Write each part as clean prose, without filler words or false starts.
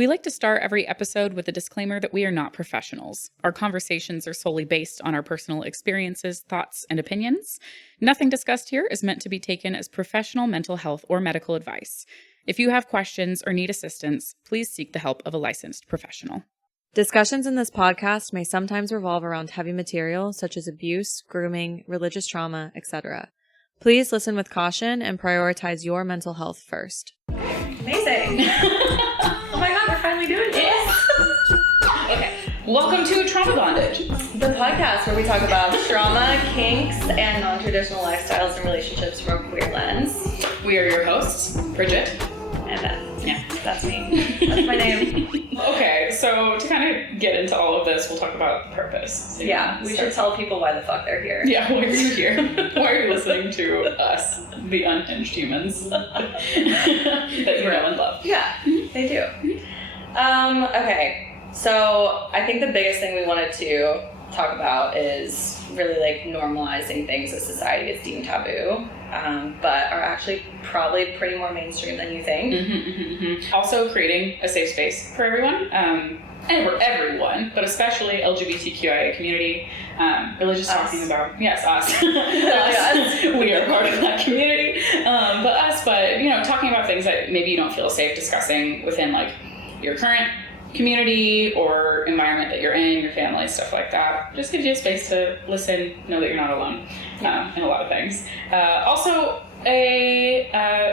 We like to start every episode with a disclaimer that we are not professionals. Our conversations are solely based on our personal experiences, thoughts, and opinions. Nothing discussed here is meant to be taken as professional mental health or medical advice. If you have questions or need assistance, please seek the help of a licensed professional. Discussions in this podcast may sometimes revolve around heavy material such as abuse, grooming, religious trauma, etc. Please listen with caution and prioritize your mental health first. Amazing. Oh my God, we're finally doing this. Okay. Welcome to Trauma Bondage, The podcast where we talk about trauma, kinks, and non-traditional lifestyles and relationships from a queer lens. We are your hosts, Brigitte and Beth. Yeah, that's me. That's my name. Okay, so to kind of get into all of this, we'll talk about purpose. So yeah, we should tell people why the fuck they're here. Yeah, why are you here? Why are you listening to us, the unhinged humans that you know and love? Yeah, they do. Okay, so I think the biggest thing we wanted to talk about is really like normalizing things that society has deemed taboo, but are actually probably pretty more mainstream than you think. Also creating a safe space for everyone, and for everyone, but especially LGBTQIA community, religious talking about, yes, us. Us. We are part of that community, but talking about things that maybe you don't feel safe discussing within like your current community or environment that you're in, your family, stuff like that. Just gives you a space to listen, know that you're not alone in a lot of things. Also, a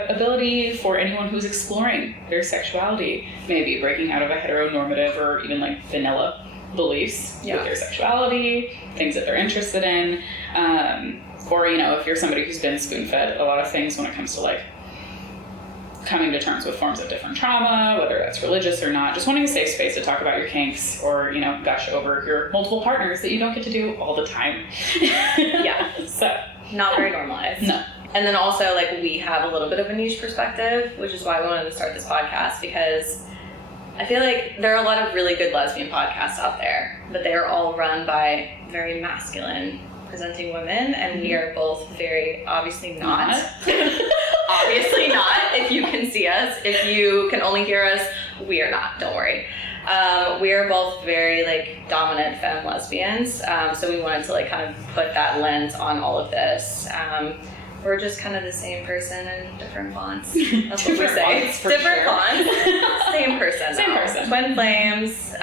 ability for anyone who's exploring their sexuality, maybe breaking out of a heteronormative or even like vanilla beliefs with their sexuality, things that they're interested in, or if you're somebody who's been spoon-fed a lot of things when it comes to like coming to terms with forms of different trauma, whether that's religious or not, just wanting a safe space to talk about your kinks or, gush over your multiple partners that you don't get to do all the time. Yeah. So. Not very normalized. No. And then also, we have a little bit of a niche perspective, which is why we wanted to start this podcast, because I feel like there are a lot of really good lesbian podcasts out there, but they are all run by very masculine presenting women, and we are both very obviously not. Obviously not. If you can see us, if you can only hear us, we are not. Don't worry. We are both very dominant femme lesbians, so we wanted to kind of put that lens on all of this. We're just kind of the same person in different fonts. That's what we say. Different fonts. Same person. Same person. Twin flames.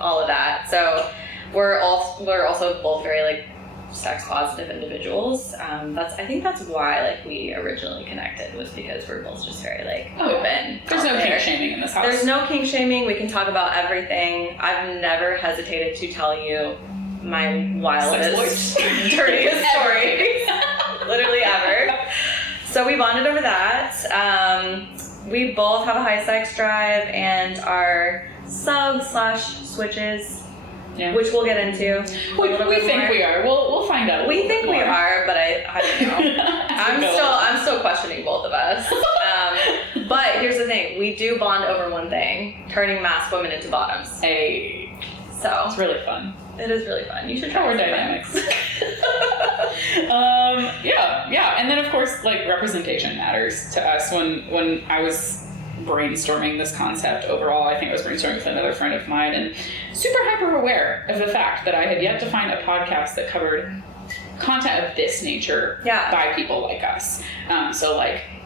All of that. So we're also both very sex positive individuals. I think that's why we originally connected, was because we're both just very open. There's no kink shaming in this house. There's no kink shaming. We can talk about everything. I've never hesitated to tell you my wildest, dirtiest stories. Literally ever. So we bonded over that. We both have a high sex drive and are sub/switches. Yeah. Which we'll get into. We think we are. We'll find out. We think we are, but I don't know. I'm still questioning both of us. But here's the thing: we do bond over one thing: turning masked women into bottoms. Hey, so it's really fun. It is really fun. You should try Power dynamics. Yeah, and then of course, representation matters to us. When I was brainstorming this concept overall, I think I was brainstorming with another friend of mine, and super hyper aware of the fact that I had yet to find a podcast that covered content of this nature by people like us. So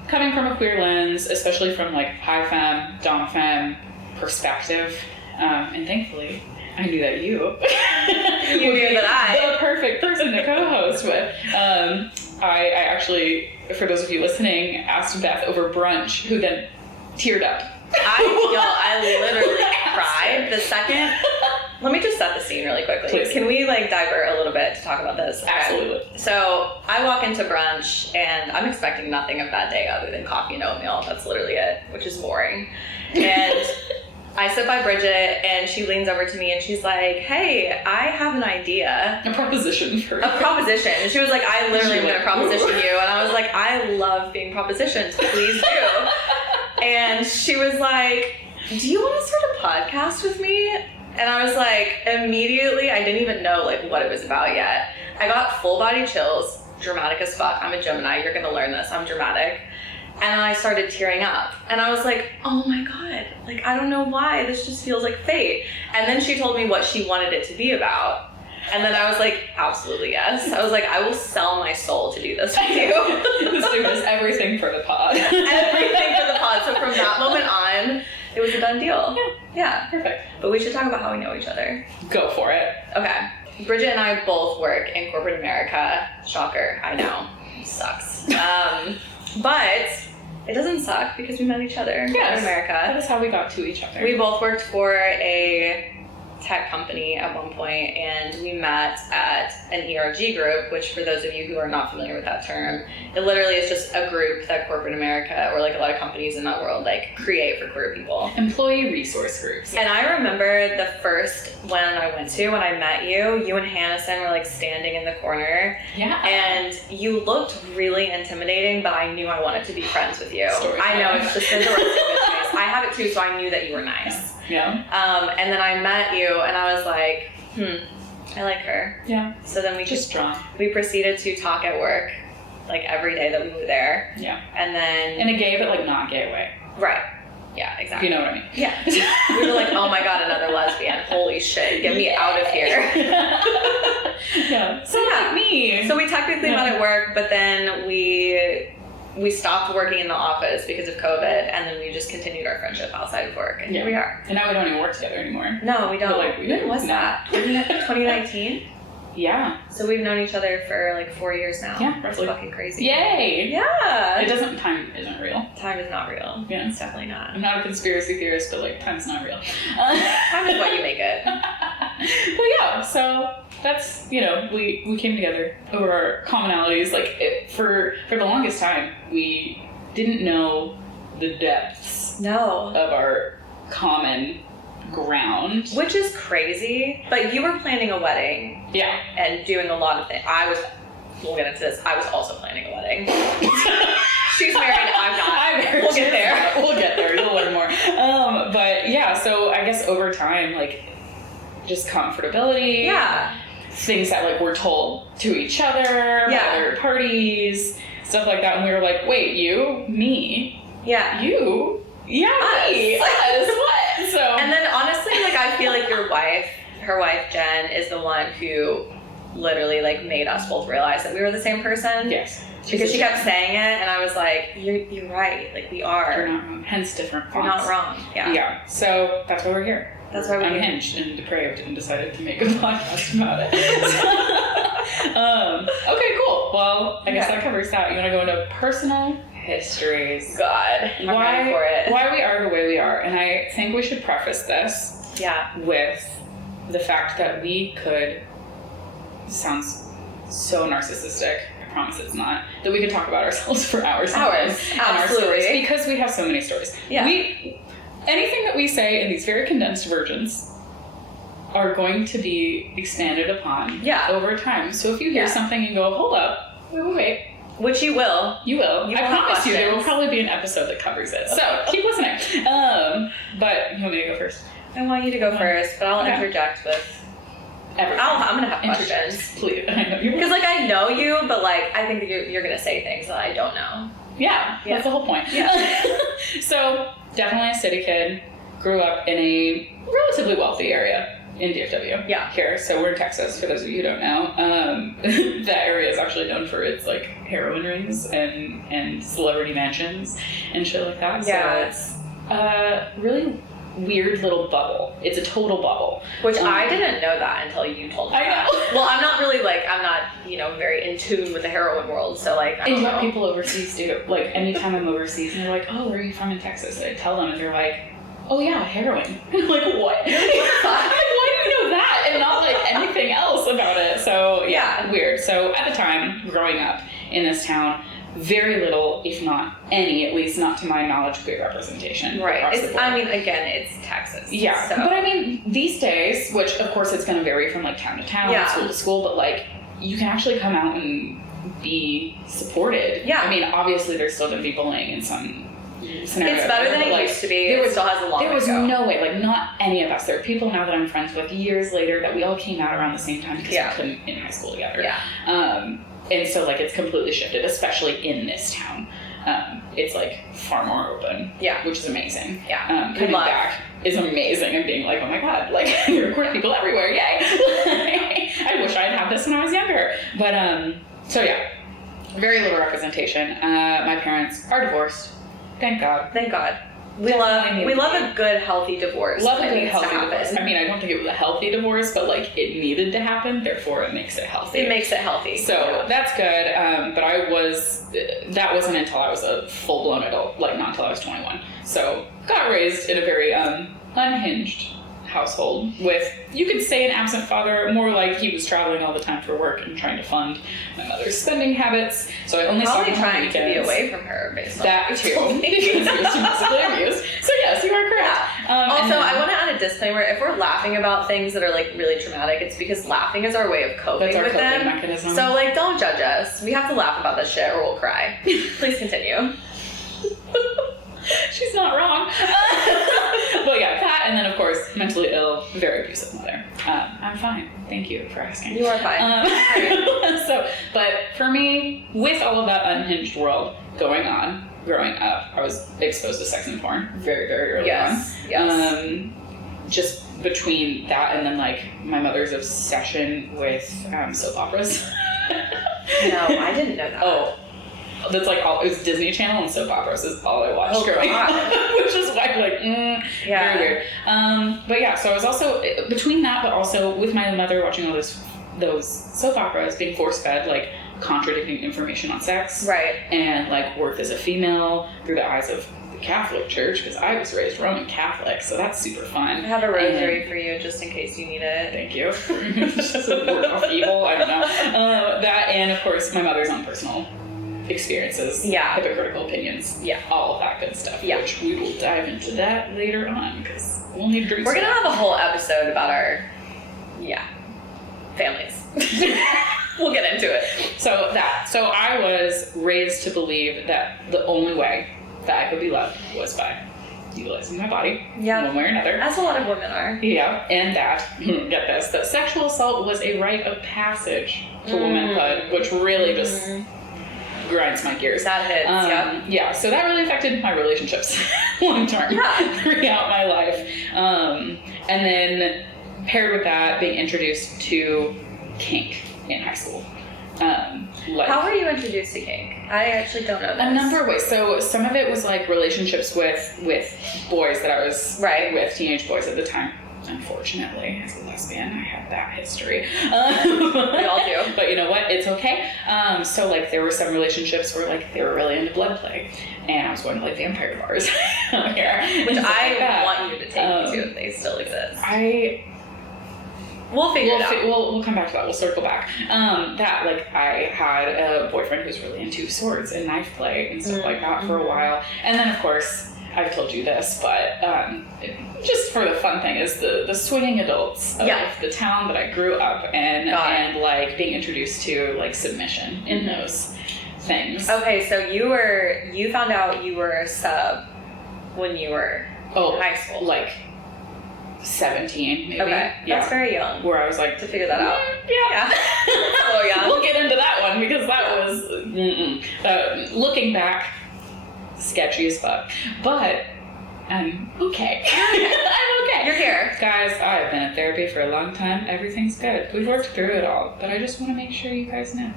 coming from a queer lens, especially from high femme, dom femme perspective, and thankfully I knew that you would be the perfect person to co-host with. I actually, for those of you listening, asked Beth over brunch, who then teared up. I literally cried the second. Let me just set the scene really quickly. Please. Can we divert a little bit to talk about this? Absolutely. So I walk into brunch and I'm expecting nothing of that day other than coffee and oatmeal. That's literally it, which is boring. And I sit by Brigitte and she leans over to me and she's like, "Hey, I have an idea." A proposition for you. A proposition. And she was like, "I literally am going to proposition you." And I was like, "I love being propositioned. Please do." And she was like, "Do you want to start a podcast with me?" And I was like, immediately, I didn't even know what it was about yet. I got full body chills, dramatic as fuck. I'm a Gemini. You're going to learn this. I'm dramatic. And I started tearing up. And I was like, oh my God, like, I don't know why. This just feels like fate. And then she told me what she wanted it to be about. And then I was like, absolutely yes. I was like, I will sell my soul to do this with you. This dude is everything for the pod. Everything for the pod. So from that moment on, it was a done deal. Yeah. Perfect. But we should talk about how we know each other. Go for it. Okay. Bridget and I both work in corporate America. Shocker, I know. It sucks. But it doesn't suck because we met each other in corporate America. That is how we got to each other. We both worked for a tech company at one point, and we met at an ERG group, which for those of you who are not familiar with that term, it literally is just a group that corporate America, or like a lot of companies in that world, like create for queer people. Employee resource groups. And I remember the first one I went to when I met you, you and Hannison were like standing in the corner. Yeah. And you looked really intimidating, but I knew I wanted to be friends with you. Story I know, time. it's just the direct face. I have it too, so I knew that you were nice. Yeah. And then I met you, and I was like, I like her. Yeah. So then we Just strong. we proceeded to talk at work, like every day that we were there. Yeah. And then In a gay but like not gay way. right, yeah, exactly. You know what I mean? Yeah. We were like, oh my God, another lesbian. Holy shit, get me out of here. Yeah. So yeah, me. so we technically met at work, but then we stopped working in the office because of COVID, and then we just continued our friendship outside of work, and here we are. And now we don't even work together anymore. No, we don't. But, like, we When do. was that? 2019? Yeah. So we've known each other for like 4 years now. Yeah, That's roughly. fucking crazy. Yay! Yeah. Time isn't real. Time is not real. Yeah. It's definitely not. I'm not a conspiracy theorist, but like time's not real. Time is what you make it. But yeah, so that's, we came together over our commonalities. Like for the longest time, we didn't know the depths No. of our common ground. Which is crazy. But you were planning a wedding. Yeah. And doing a lot of things. We'll get into this. I was also planning a wedding. She's married, I'm not. I'm married. We'll get there. We'll get there. You'll learn more. But yeah, so I guess over time, like, just comfortability. Yeah. Things that like we're told to each other, by other parties, stuff like that. And we were like, wait, you, me, Yeah. you, yeah, me, us, what? So. And then honestly, like, I feel like her wife Jen, is the one who literally like made us both realize that we were the same person. Yes. Because she kept saying it, and I was like, you're right. Like, we are. You're not wrong. Hence different fonts. You're not wrong. Yeah. Yeah. So that's why we're here. That's why we're unhinged and depraved and decided to make a podcast about it. Okay, cool. Well, I guess that covers that. You want to go into personal histories? God, I'm ready for it. Why we are the way we are. And I think we should preface this with the fact that we could, sounds so narcissistic, I promise it's not, that we could talk about ourselves for hours and our stories, because we have so many stories. Yeah. Anything that we say in these very condensed versions are going to be expanded upon over time. So if you hear something and go, hold up, wait. Which you will. You will. I promise you, there will probably be an episode that covers it. So keep listening. But you want me to go first? I want you to go first, but I'll interject with everything. I'm going to have questions. Please. I know you will. Because, like, I know you, but, like, I think that you're going to say things that I don't know. Yeah, that's the whole point. Yeah. So, definitely a city kid. Grew up in a relatively wealthy area in DFW. Yeah. Here. So, we're in Texas, for those of you who don't know. That area is actually known for its, like, heroin rings and celebrity mansions and shit like that. Yeah. So, it's a really weird little bubble. It's a total bubble. Which I didn't know that until you told me that. Well, I'm not really, like, I'm not, very in tune with the heroin world, so, like, I don't know. People overseas do. Like, anytime I'm overseas and they're like, oh, where are you from in Texas? And I tell them and they're like, oh yeah, heroin. I'm like, what? Like, why do you know that and not, like, anything else about it? So, yeah, weird. So, at the time, growing up in this town, very little, if not any, at least not to my knowledge, queer representation. Right. Again, it's Texas. Yeah. So. But I mean, these days, which of course it's going to vary from like town to town, school to school, but like you can actually come out and be supported. Yeah. I mean, obviously there's still going to be bullying in some scenarios. It's better than it used to be. It still has a long way to go. There was no way, like not any of us. There are people now that I'm friends with years later that we all came out around the same time because we couldn't in high school together. Yeah. And so, like, it's completely shifted, especially in this town. it's like far more open. Yeah. Which is amazing. Yeah. Coming back is amazing and being like, oh my God, like you're queer people everywhere, yay! I wish I'd had this when I was younger. But so yeah, very little representation. My parents are divorced. Thank God. Thank God. We love a good, healthy divorce. Love a good, healthy divorce. I mean, I don't think it was a healthy divorce, but like it needed to happen, therefore it makes it healthy. It makes it healthy. So that's good. But that wasn't until I was a full-blown adult, like not until I was 21. So got raised in a very unhinged household with, you could say, an absent father, more like he was traveling all the time for work and trying to fund my mother's spending habits. So I only probably saw him trying on to be weekends. away from her based on That too. She was domestically abused. So yes, you are correct. Yeah. Also, I want to add a disclaimer. If we're laughing about things that are like really traumatic, it's because laughing is our way of coping That's our with coping them. mechanism. So like, don't judge us. We have to laugh about this shit or we'll cry. Please continue. She's not wrong. But yeah, that, and then of course, mentally ill, very abusive mother. I'm fine. Thank you for asking. You are fine. But for me, with all of that unhinged world going on, growing up, I was exposed to sex and porn very, very early on. Yes. Just between that and then like my mother's obsession with soap operas. No, I didn't know that. Oh. That's like all, it was Disney Channel and soap operas is all I watched growing up, which is why I'm like, very weird. But yeah, so I was also, between that, but also with my mother watching all those soap operas, being force-fed, like, contradicting information on sex. Right. And, like, worth as a female through the eyes of the Catholic Church, because I was raised Roman Catholic, so that's super fun. I have a rosary for you, just in case you need it. Thank you. Just a word off evil, I don't know. That, and, of course, my mother's own personal experiences, hypocritical opinions, all of that good stuff, which we will dive into that later on because we'll need drinks. We're gonna have a whole episode about our families. We'll get into it. So I was raised to believe that the only way that I could be loved was by utilizing my body one way or another, as a lot of women are, and that get this, that sexual assault was a rite of passage to womanhood, which really just grinds my gears. That hits, so that really affected my relationships long term throughout my life. And then paired with that, being introduced to kink in high school. How were you introduced to kink? I actually don't know this. A number of ways. So some of it was like relationships with boys that I was with, teenage boys at the time. Unfortunately, as a lesbian, I had that history. We all do. But you know what? It's okay. So like there were some relationships where like they were really into blood play, and I was going to like vampire bars out here, which I want you to take me to if they still exist. We'll figure it out. We'll come back to that. We'll circle back. That, like, I had a boyfriend who was really into swords and knife play and stuff like that for a while. And then, of course, I've told you this, but just for the fun thing is the swinging adults of the town that I grew up in and, like, being introduced to, like, submission in those things. Okay, so you found out you were a sub when you were in high school. Like 17, maybe. Okay, that's very young. Where I was like, to figure that out. Oh yeah. We'll get into that one because that was looking back, sketchy as fuck. But I'm okay. I'm okay. You're here, guys. I've been in therapy for a long time. Everything's good. We've worked through it all, but I just want to make sure you guys know.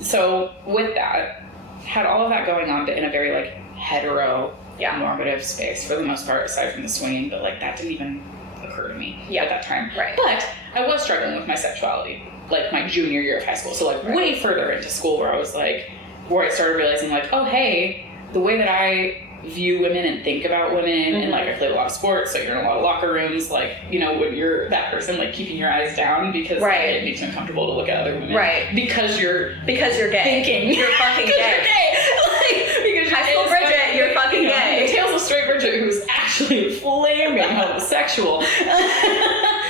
So with that, had all of that going on, but in a very like hetero. Normative space for the most part, aside from the swinging, but like that didn't even occur to me at that time. Right. But I was struggling with my sexuality, like my junior year of high school. So like way further into school where I was like, where I started realizing like, oh hey, the way that I view women and think about women and like I played a lot of sports, so you're in a lot of locker rooms, like, you know, when you're that person like keeping your eyes down because like, it makes you uncomfortable to look at other women. Right. Because you're gay. Thinking you're fucking gay. You're gay. Like, because high school Bridget, you're fucking gay. Tales of Straight Bridget, who's actually flaming homosexual,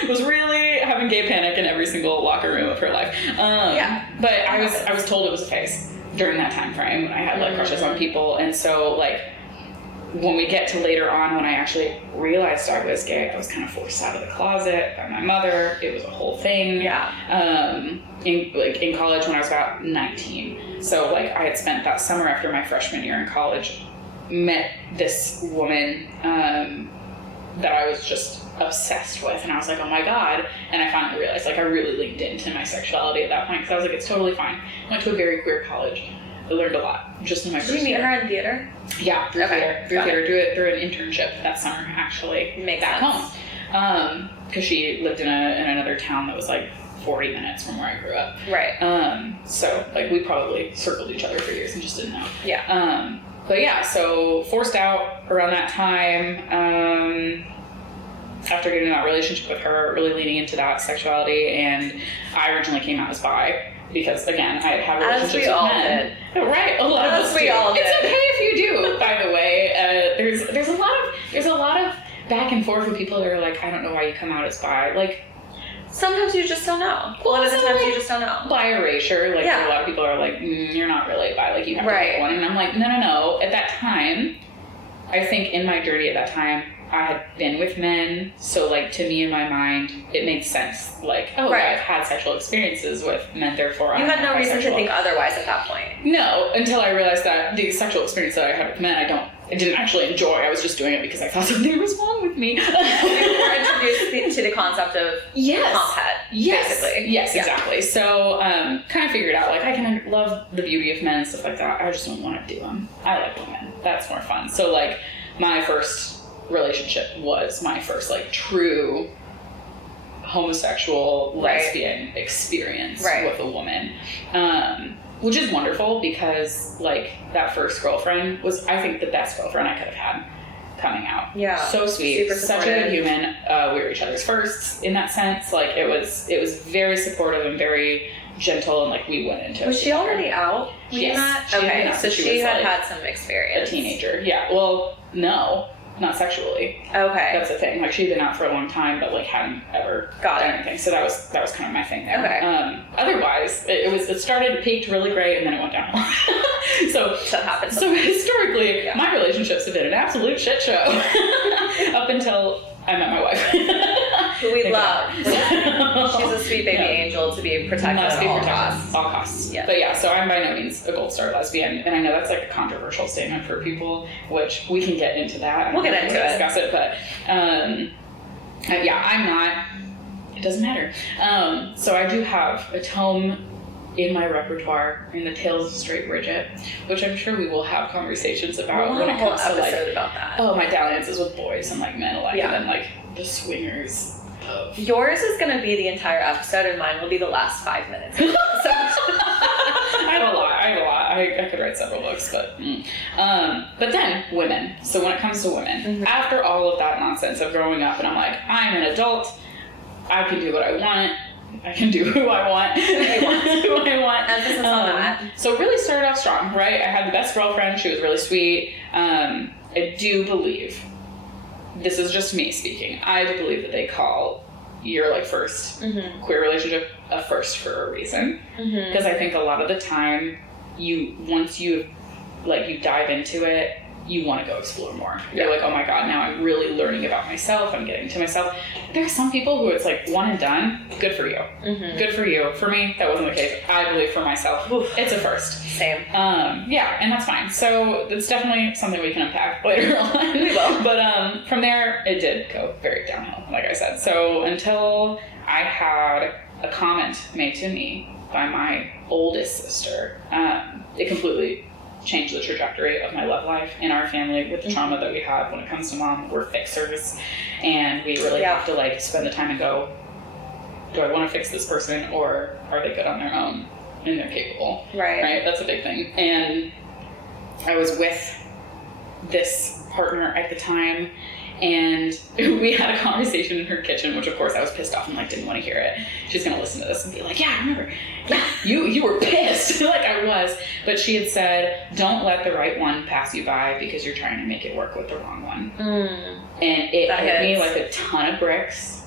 was really having gay panic in every single locker room of her life. But I was told it was a phase during that time frame when I had like crushes on people, and so like when we get to later on, when I actually realized I was gay, I was kind of forced out of the closet by my mother. It was a whole thing. Yeah. In college when I was about 19. So like I had spent that summer after my freshman year in college, met this woman that I was just obsessed with, and I was like, oh my god. And I finally realized, like, I really leaned into my sexuality at that point, because I was like, it's totally fine. I went to a very queer college. I learned a lot just in my first year. Did you meet her in theater? Yeah, through theater. Through an internship that summer, actually. Back home. Because she lived in another town that was like 40 minutes from where I grew up. Right. So like we probably circled each other for years and just didn't know. Yeah. But yeah, so forced out around that time. After getting in that relationship with her, really leaning into that sexuality, and I originally came out as bi because, again, I had relationships with men. Right, a lot of us do. It's okay if you do, by the way. There's a lot of back and forth with people that are like, I don't know why you come out as bi. Like, sometimes you just don't know. A lot of the times you just don't know. Bi erasure, like a lot of people are like, you're not really bi, like you have to pick one. And I'm like, no. At that time, I think in my journey at that time, I had been with men, so like to me in my mind, it made sense. Like, oh, I've had sexual experiences with men, therefore you had no reason to think otherwise at that point. No, until I realized that the sexual experience that I had with men, I didn't actually enjoy. I was just doing it because I thought something was wrong with me. You were introduced to the concept of compet, basically. Yes, exactly. So kind of figured out, like, I can love the beauty of men and stuff like that. I just don't want to do them. I like women. That's more fun. So like my first relationship was my first like true homosexual lesbian experience with a woman, which is wonderful because like that first girlfriend was, I think, the best girlfriend I could have had coming out. So sweet, such a good human. We were each other's firsts in that sense. Like it was very supportive and very gentle, and like we went into it. Was she already out? Yes. Okay, so she had had some experience. A teenager. Yeah. Well, no. Not sexually. Okay. That's the thing. Like she'd been out for a long time, but like hadn't ever done anything. So that was kind of my thing there. Okay. Otherwise, it peaked really great, and then it went down. So that happens. So historically, my relationships have been an absolute shit show up until I met my wife. Who we love. She's a sweet baby angel to be protected at all costs. All costs. Yeah. But yeah, so I'm by no means a gold star lesbian, and I know that's like a controversial statement for people, which we can get into that. We'll get into it. Discuss it, but yeah, I'm not. It doesn't matter. So I do have a tome in my repertoire in the Tales of Straight Bridget, which I'm sure we will have conversations about when it comes to like about that. Oh, my dalliances with boys and like men alike, and then like the swingers. Yours is going to be the entire episode, and mine will be the last 5 minutes. I have a lot. I could write several books, but then women. So when it comes to women, after all of that nonsense of growing up, and I'm like, I'm an adult. I can do what I want. I can do who I want. Who I want. Emphasis on that. So really started off strong, right? I had the best girlfriend. She was really sweet. I do believe, this is just me speaking, I do believe that they call your like first queer relationship a first for a reason. Because I think a lot of the time, once you dive into it, you want to go explore more. You're like, oh my god, now I'm really learning about myself. I'm getting to myself. There are some people who it's like one and done. Good for you. Good for you. For me, that wasn't the case. I believe for myself, it's a first. Same. Yeah, and that's fine. So it's definitely something we can unpack later on. We will. But from there, it did go very downhill, like I said. So until I had a comment made to me by my oldest sister, it completely changed the trajectory of my love life in our family with the trauma that we have when it comes to mom. We're fixers, and we really have to like spend the time and go, do I want to fix this person, or are they good on their own and they're capable? Right? That's a big thing. And I was with this partner at the time, and we had a conversation in her kitchen, which of course I was pissed off and like didn't want to hear it. She's gonna listen to this and be like, yeah, I remember. Yeah, you were pissed. Like I was. But she had said, don't let the right one pass you by because you're trying to make it work with the wrong one. And it hit me like a ton of bricks.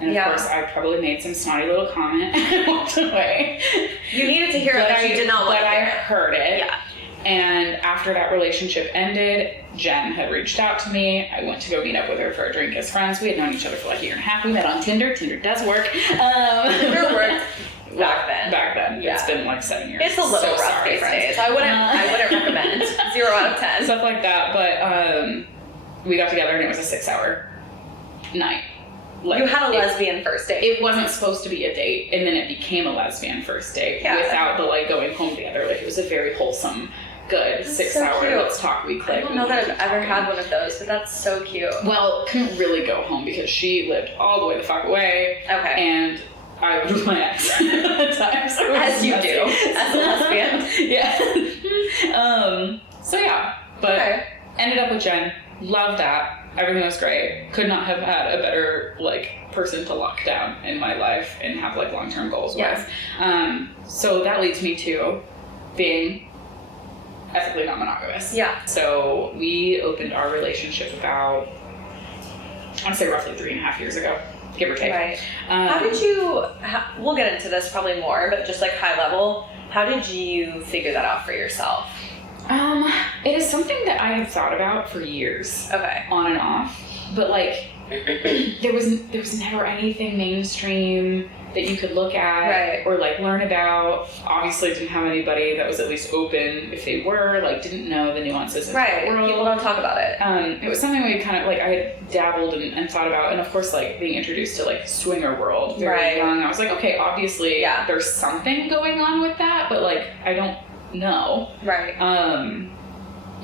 And of course, I probably made some snotty little comment and walked away. You needed to hear it, but you did not want to hear it. I heard it. Yeah. And after that relationship ended, Jen had reached out to me. I went to go meet up with her for a drink as friends. We had known each other for like a year and a half. We met on Tinder. Tinder does work. Tinder worked back then. Back then. Yeah. It's been like 7 years. It's a little rough these days. I wouldn't recommend. 0 out of 10. Stuff like that. But we got together and it was a 6-hour night. Like, you had a lesbian first date. It wasn't supposed to be a date, and then it became a lesbian first date without the like going home together. Like, it was a very wholesome, good 6-hour so let's talk, we click. I don't know that I've ever had one of those, but that's so cute. Well, couldn't really go home because she lived all the way the fuck away. Okay. And I was with my ex at the time. So as you do, as a lesbian. Yeah. So yeah, but ended up with Jen. Loved that. Everything was great. Could not have had a better like person to lock down in my life and have like long-term goals with. So that leads me to being ethically non-monogamous. Yeah. So we opened our relationship about, I want to say roughly 3.5 years ago, give or take. Right. How did you? We'll get into this probably more, but just like high level, how did you figure that out for yourself? It is something that I have thought about for years. Okay. On and off. But like there was never anything mainstream that you could look at or like learn about. Obviously didn't have anybody that was at least open if they were, like didn't know the nuances of the world. People don't talk about it. It was something we kind of like I had dabbled and thought about, and of course like being introduced to like swinger world very young. I was like, okay, obviously there's something going on with that, but like I don't know. Right.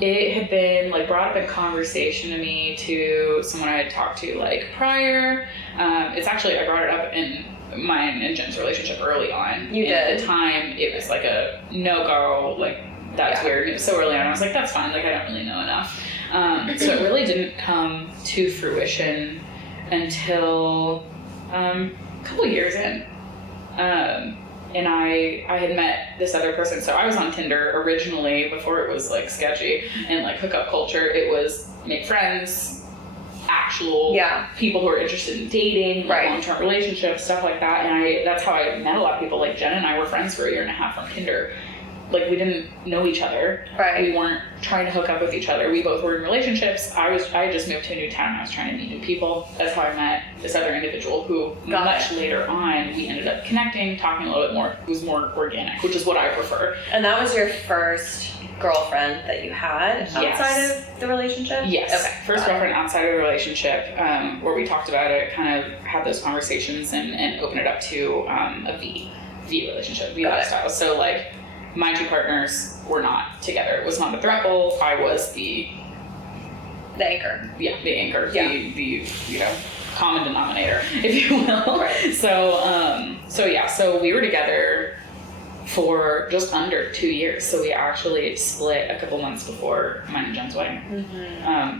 It had been like brought up in conversation to me to someone I had talked to like prior. It's actually, I brought it up in mine and Jen's relationship early on. You did. At the time, it was like a no-go, like that's weird. It was so early on. I was like, that's fine. Like I don't really know enough. So it really didn't come to fruition until a couple years in. And I had met this other person. So I was on Tinder originally before it was like sketchy and like hookup culture. It was make friends, actual people who are interested in dating, like long-term relationships, stuff like that. And that's how I met a lot of people. Like Jen and I were friends for 1.5 years on Tinder. Like we didn't know each other. Right. We weren't trying to hook up with each other. We both were in relationships. I had just moved to a new town. I was trying to meet new people. That's how I met this other individual who much later on we ended up connecting, talking a little bit more. It was more organic, which is what I prefer. And that was your first girlfriend that you had outside of the relationship? Yes. Okay. First girlfriend outside of the relationship, where we talked about it, kind of had those conversations and opened it up to a V relationship, V lifestyle. So like my two partners were not together. It was not a throuple. I was the anchor. Yeah, the anchor. Yeah. The common denominator, if you will. Right. So we were together for just under 2 years. So we actually split a couple months before mine and Jen's wedding,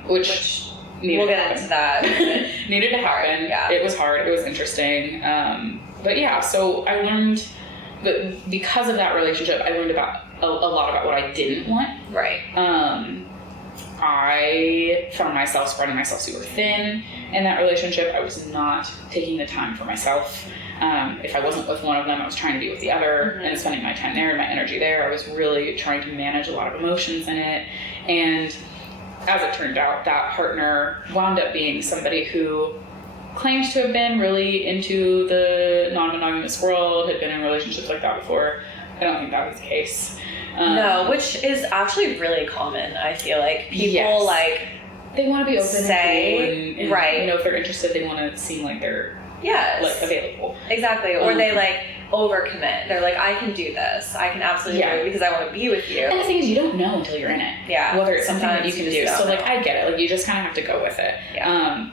which needed we'll to get happen. into that. Needed to happen. Yeah. It was hard. It was interesting. But yeah, so I learned. But because of that relationship, I learned about a lot about what I didn't want. Right. I found myself spreading myself super thin in that relationship. I was not taking the time for myself. If I wasn't with one of them, I was trying to be with the other and spending my time there and my energy there. I was really trying to manage a lot of emotions in it. And as it turned out, that partner wound up being somebody who claims to have been really into the non-monogamous world, had been in relationships like that before. I don't think that was the case. No, which is actually really common. I feel like people like they want to be open and if they're interested, they want to seem like they're like available. Exactly. Or they like overcommit. They're like, I can do this. I can absolutely do it because I want to be with you. And the thing is, you don't know until you're in it. Yeah. Whether it's something that you can do. So like, I get it. Like you just kind of have to go with it. Yeah.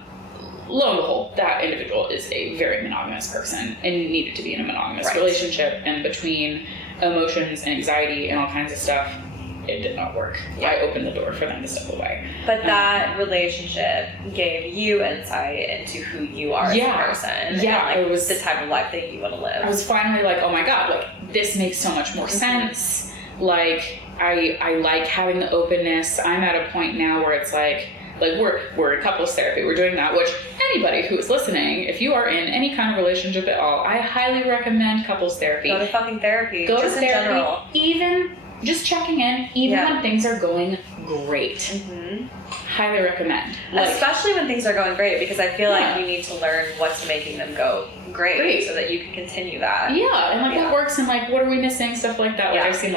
Lo and behold, that individual is a very monogamous person and needed to be in a monogamous relationship, and between emotions and anxiety and all kinds of stuff, it did not work. I opened the door for them to step away. But that relationship gave you insight into who you are as a person. Yeah. And, it was the type of life that you want to live. I was finally like, oh my God, like this makes so much more sense. Like I like having the openness. I'm at a point now where it's like we're in couples therapy. We're doing that, which anybody who is listening, if you are in any kind of relationship at all, I highly recommend couples therapy. Go to fucking therapy. Go just to therapy. in general. Even just checking in, even when things are going great. Mm-hmm. Highly recommend. Especially when things are going great, because I feel like you need to learn what's making them go great so that you can continue that. Yeah, and what works and what are we missing, stuff like that. I've seen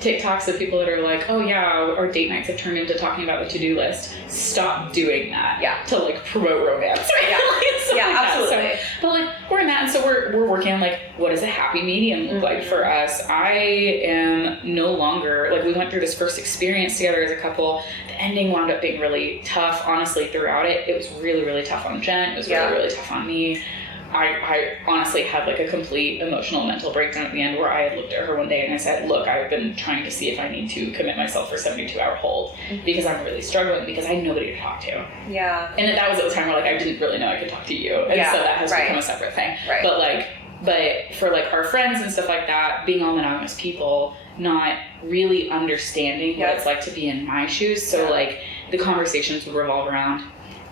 TikToks of people that are like, oh yeah, our date nights have turned into talking about the to-do list. Stop doing that to promote romance. Absolutely. So, but we're in that, and so we're working on what does a happy medium look like for us. I am no longer we went through this first experience together as a couple. The ending wound up being really tough, honestly. Throughout it was really, really tough on Jen. It was really, really tough on me. I honestly had a complete emotional mental breakdown at the end, where I had looked at her one day and I said, look, I've been trying to see if I need to commit myself for 72-hour hold because I'm really struggling, because I had nobody to talk to. Yeah. And that was at the time where I didn't really know I could talk to you. And so that has become a separate thing. Right. But for our friends and stuff like that, being all monogamous people, not really understanding what it's like to be in my shoes. So the conversations would revolve around,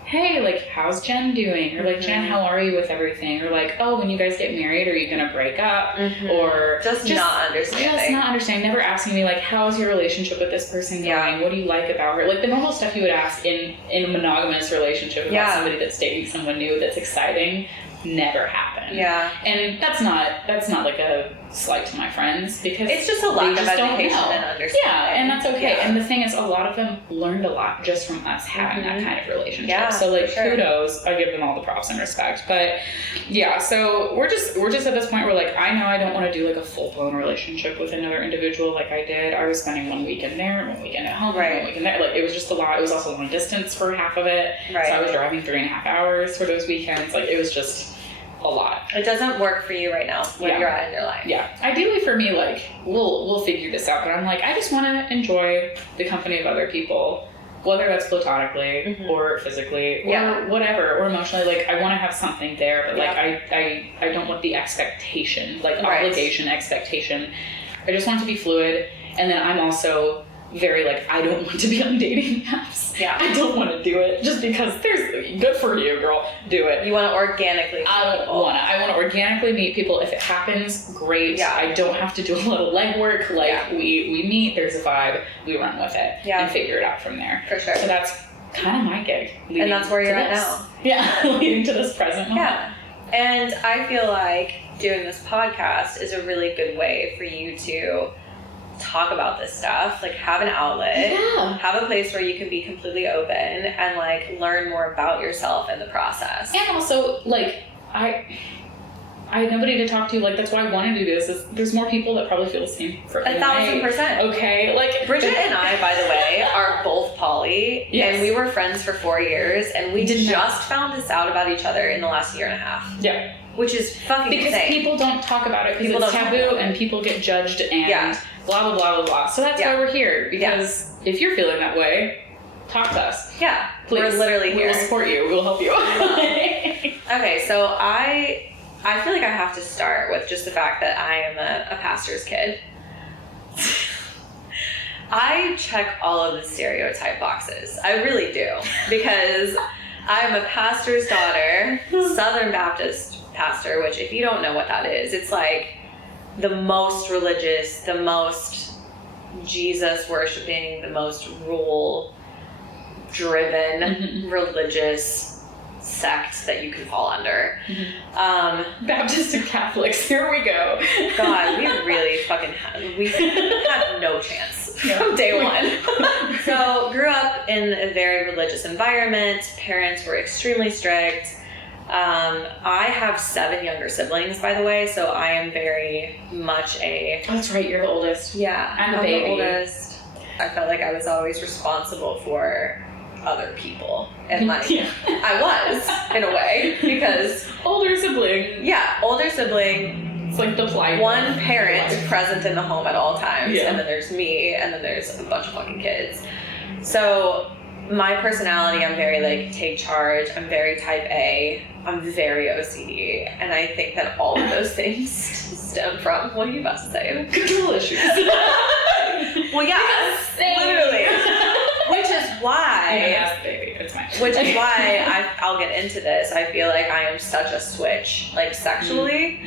hey, how's Jen doing? Or Jen, how are you with everything? Or oh, when you guys get married, are you gonna break up? Or just not understanding. Just not understanding. Never asking me how's your relationship with this person going? What do you like about her? The normal stuff you would ask in a monogamous relationship about somebody that's dating someone new that's exciting never happened. Yeah. And that's not a slight to my friends, because it's just a lack of education and understanding. Yeah, and that's okay. Yeah. And the thing is, a lot of them learned a lot just from us having that kind of relationship. Yeah, so kudos. I give them all the props and respect. But yeah, so we're just at this point where I know I don't want to do a full blown relationship with another individual like I did. I was spending 1 weekend there, 1 weekend at home, 1 weekend there. It was just a lot. It was also long distance for half of it. Right. So I was driving 3.5 hours for those weekends. It was just a lot. It doesn't work for you right now where you're at in your life. Yeah. Ideally for me, we'll figure this out, but I'm I just want to enjoy the company of other people, whether that's platonically or physically or whatever, or emotionally. I want to have something there, but I don't want the expectation, obligation expectation. I just want it to be fluid. And then I'm also very I don't want to be on dating apps. Yeah. I don't want to do it just because there's good for you, girl. Do it. You want to organically meet people. I want to organically meet people. If it happens, great. Yeah. I don't have to do a lot of legwork. We meet, there's a vibe, we run with it and figure it out from there. For sure. So that's kind of my gig. And that's where you're at now. Yeah. Leading to this present moment. Yeah. And I feel like doing this podcast is a really good way for you to talk about this stuff, have an outlet, have a place where you can be completely open and learn more about yourself in the process. And also I had nobody to talk to. That's why I want to do this. There's more people that probably feel the same. 1,000%. Okay, Bridget and I, by the way, are both poly, and we were friends for 4 years, and we just found this out about each other in the last 1.5 years. Yeah. Which is fucking because insane. People don't talk about it because it's taboo and people get judged and blah blah blah blah blah. So that's why we're here, because if you're feeling that way, talk to us. Yeah, please. We're literally here. We will support you. We will help you. Okay, so I feel like I have to start with just the fact that I am a pastor's kid. I check all of the stereotype boxes. I really do, because I'm a pastor's daughter, Southern Baptist pastor, which if you don't know what that is, it's the most religious, the most Jesus worshiping, the most rule driven religious sect that you can fall under. Baptists and Catholics, here we go. God, we really fucking had no chance from day one. So grew up in a very religious environment. Parents were extremely strict. I have 7 younger siblings, by the way, so I am very much Oh, that's right, you're the oldest. Yeah, I'm the baby. The oldest. I felt like I was always responsible for other people, and I was, in a way, because... Older sibling. Yeah, older sibling. It's the plight. One parent present in the home at all times, and then there's me, and then there's a bunch of fucking kids. So... my personality, I'm very take charge. I'm very type A. I'm very OCD, and I think that all of those things stem from what are you about to say? Control issues. Well, yeah, literally. Which is why. Baby, it's fine. Which is why I'll get into this. I feel like I am such a switch, sexually,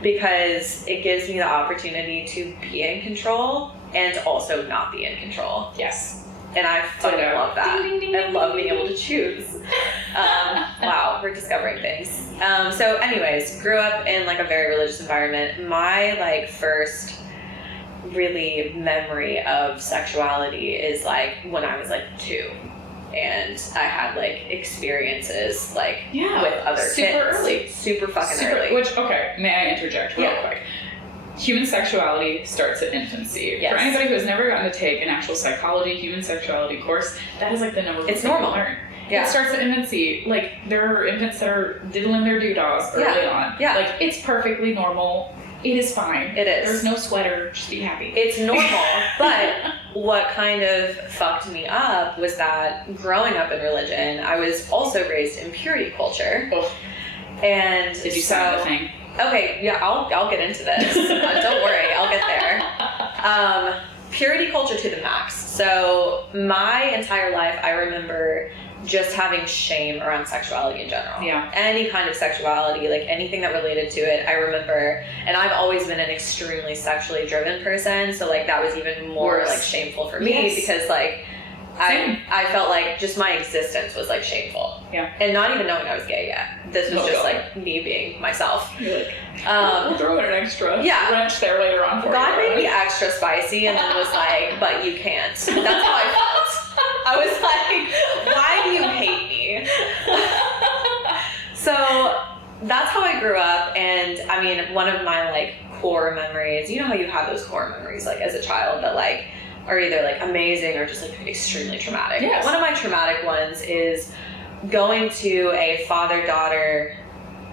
because it gives me the opportunity to be in control and also not be in control. Yes. And I fucking love that. Ding, ding, ding, I love being ding, able to choose. Wow, we're discovering things. So anyways, grew up in like a very religious environment. My like first really memory of sexuality is like when I was like 2. And I had like experiences like with other kids. Super early. Super fucking early. Which, okay, may I interject real quick? Human sexuality starts at infancy. Yes. For anybody who has never gotten to take an actual psychology, human sexuality course, that is like the number one it's thing normal. to learn. Yeah. It starts at infancy. Like, there are infants that are diddling their doodahs early on. Yeah. Like, it's perfectly normal. It is fine. It is. There's no sweater. Just be happy. It's normal. But what kind of fucked me up was that growing up in religion, I was also raised in purity culture. Oh. And did you sign the thing? Okay, yeah, I'll get into this. Don't worry, I'll get there. Purity culture to the max. So my entire life, I remember just having shame around sexuality in general. Yeah. Any kind of sexuality, like anything that related to it, I remember. And I've always been an extremely sexually driven person, so like that was even more like shameful for me because like I felt like just my existence was like shameful. Yeah. And not even knowing I was gay yet. This was just like me being myself. You're like, we'll throw in an extra wrench there later on for God you. made me extra spicy and then was like, but you can't. That's how I felt. I was like, why do you hate me? So that's how I grew up. And I mean, one of my like core memories, you know how you have those core memories like as a child that like are either like amazing or just like extremely traumatic. Yes. One of my traumatic ones is going to a father-daughter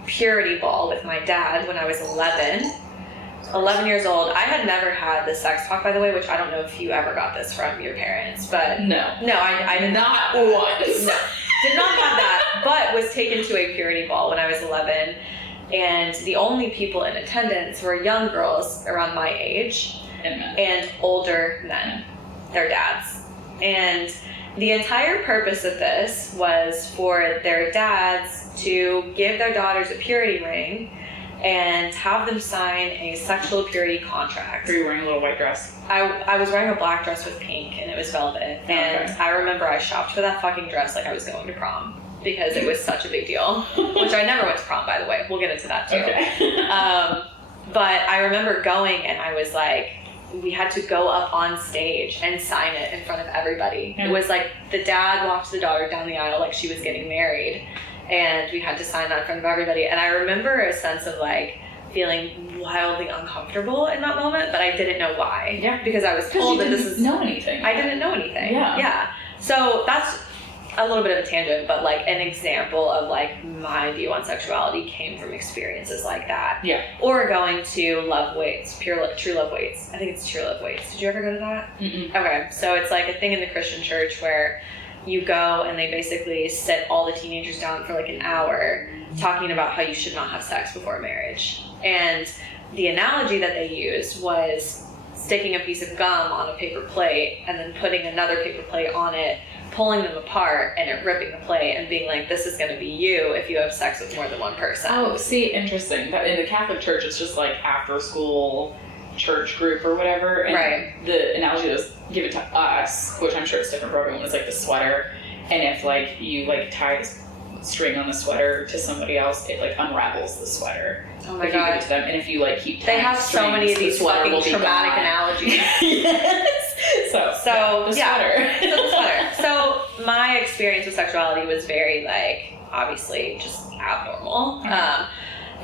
purity ball with my dad when I was 11 years old. I had never had the sex talk, by the way, which I don't know if you ever got this from your parents, but no, I did not once. No, did not have that, but was taken to a purity ball when I was 11, and the only people in attendance were young girls around my age and older men, their dads. And the entire purpose of this was for their dads to give their daughters a purity ring and have them sign a sexual purity contract. Were you wearing a little white dress? I was wearing a black dress with pink, and it was velvet. And I remember I shopped for that fucking dress like I was going to prom because it was such a big deal, which I never went to prom, by the way. We'll get into that too. Okay. But I remember going, and I was like, we had to go up on stage and sign it in front of everybody. Yeah. It was like the dad walked the daughter down the aisle like she was getting married, and we had to sign that in front of everybody. And I remember a sense of like feeling wildly uncomfortable in that moment, but I didn't know why. Yeah. Because I was told that this is... know anything. I didn't know anything. Yeah. Yeah. So that's a little bit of a tangent, but like an example of like my view on sexuality came from experiences like that. Yeah. Or going to Love Waits, True Love Waits. I think it's True Love Waits. Did you ever go to that? Mm-mm. Okay, so it's like a thing in the Christian church where you go and they basically sit all the teenagers down for like an hour talking about how you should not have sex before marriage. And the analogy that they used was sticking a piece of gum on a paper plate and then putting another paper plate on it, pulling them apart, and it ripping the plate and being like, this is going to be you if you have sex with more than one person. Oh, see, interesting. That in the Catholic Church, it's just like after school church group or whatever. And right. The analogy was given to us, which I'm sure it's different for everyone, is like the sweater. And if like you like tie this string on the sweater to somebody else, it like unravels the sweater. Oh my if God. You give it to them. And if you like keep tying they have strings, so many of these fucking traumatic gone. analogies. Yes. So the sweater. So the sweater. So my experience with sexuality was very like obviously just abnormal.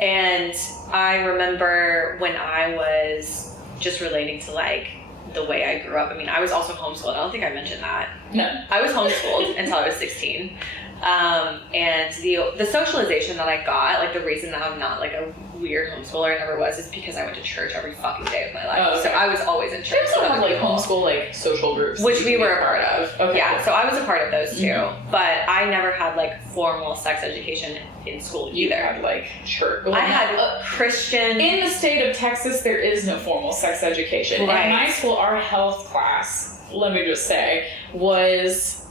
And I remember when I was just relating to like the way I grew up. I mean, I was also homeschooled. I don't think I mentioned that. No. I was homeschooled until I was 16. And the socialization that I got, like the reason that I'm not like a weird homeschooler, I never was, is because I went to church every fucking day of my life. Oh, okay. So I was always in church. They also have like homeschool like social groups, which we were a part of. Okay, yeah, cool. so I was a part of those too. Mm-hmm. But I never had like formal sex education in school either. You had like church. I had Christian. In the state of Texas, there is no formal sex education. Right. In my school, our health class, let me just say, was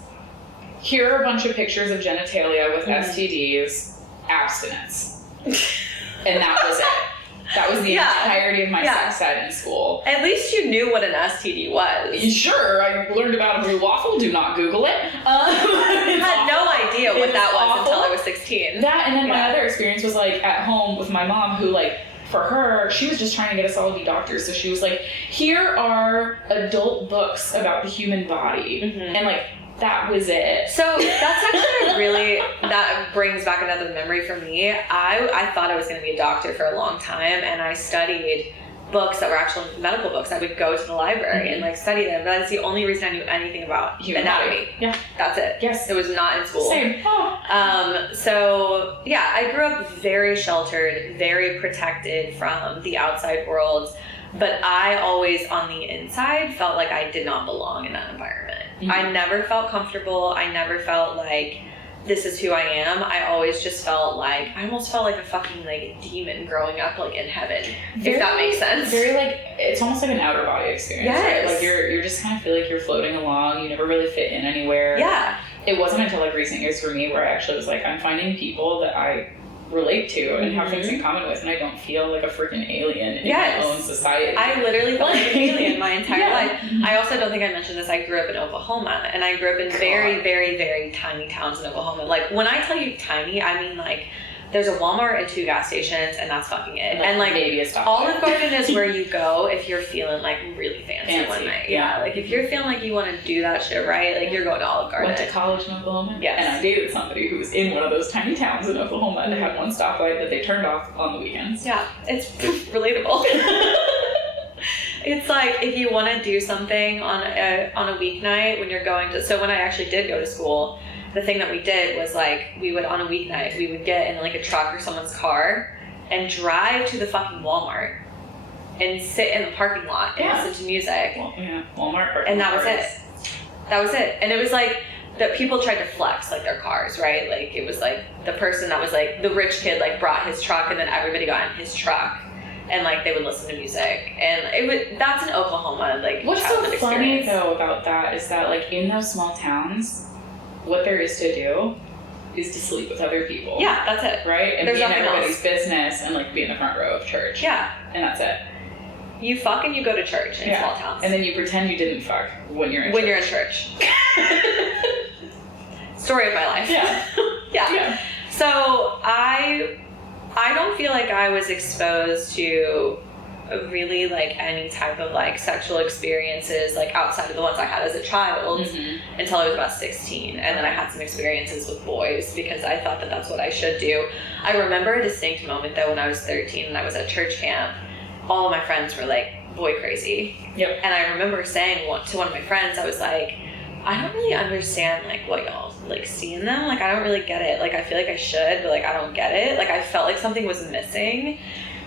here are a bunch of pictures of genitalia with STDs, abstinence. And that was it. That was the entirety of my sex ed in school. At least you knew what an STD was. Sure, I learned about a blue waffle. Do not Google it. I had no idea what that was until I was 16. That, and then my other experience was like at home with my mom, who like, for her, she was just trying to get us all to be doctors. So she was like, here are adult books about the human body. And like, that was it. So that's actually really, that brings back another memory for me. I thought I was going to be a doctor for a long time, and I studied books that were actual medical books. I would go to the library and like study them. That's the only reason I knew anything about human anatomy. Body. Yeah. That's it. Yes. It was not in school. Same. So yeah, I grew up very sheltered, very protected from the outside world, but I always on the inside felt like I did not belong in that environment. I never felt comfortable. I never felt like this is who I am. I always just felt like, I almost felt like a fucking like demon growing up like in heaven, if that makes sense. Very like, it's almost like an outer body experience. Yes. Right? Like you're just kind of feel like you're floating along. You never really fit in anywhere. Yeah. It wasn't until like recent years for me where I actually was like, I'm finding people that I relate to and have things in common with, and I don't feel like a freaking alien in my own society. I literally felt like an alien my entire life. I also don't think I mentioned this. I grew up in Oklahoma, and I grew up in very, very, very tiny towns in Oklahoma. Like when I tell you tiny, I mean like there's a Walmart and 2 gas stations, and that's fucking it. And like maybe a stoplight. Olive Garden is where you go if you're feeling like really fancy one night. Yeah, like if you're feeling like you want to do that shit right, like you're going to Olive Garden. Went to college in Oklahoma. Yes. And I dated somebody who was in one of those tiny towns in Oklahoma and had one stoplight that they turned off on the weekends. Yeah, it's relatable. It's like if you want to do something on a weeknight when you're going to. So when I actually did go to school, the thing that we did was like we would on a weeknight we would get in like a truck or someone's car and drive to the fucking Walmart and sit in the parking lot and listen to music. Well, yeah, Walmart. And that was it. That was it. And it was like that people tried to flex like their cars, right? Like it was like the person that was like the rich kid like brought his truck, and then everybody got in his truck. And like they would listen to music, and it would. That's in Oklahoma, like what's so funny experience. though about that is that like in those small towns, what there is to do is to sleep with other people. Yeah, that's it. Right? And There's be in nothing everybody's else. business and like be in the front row of church. Yeah. And that's it. You fuck and you go to church in small towns. And then you pretend you didn't fuck when you're in when church. you're in church. Story of my life. Yeah. Yeah. So I don't feel like I was exposed to really like any type of like sexual experiences like outside of the ones I had as a child until I was about 16, and then I had some experiences with boys because I thought that that's what I should do. I remember a distinct moment though when I was 13 and I was at church camp. All of my friends were like boy crazy. Yep. And I remember saying to one of my friends, I was like, I don't really understand like what y'all like see in them. Like I don't really get it. Like I feel like I should, but like I don't get it. Like I felt like something was missing.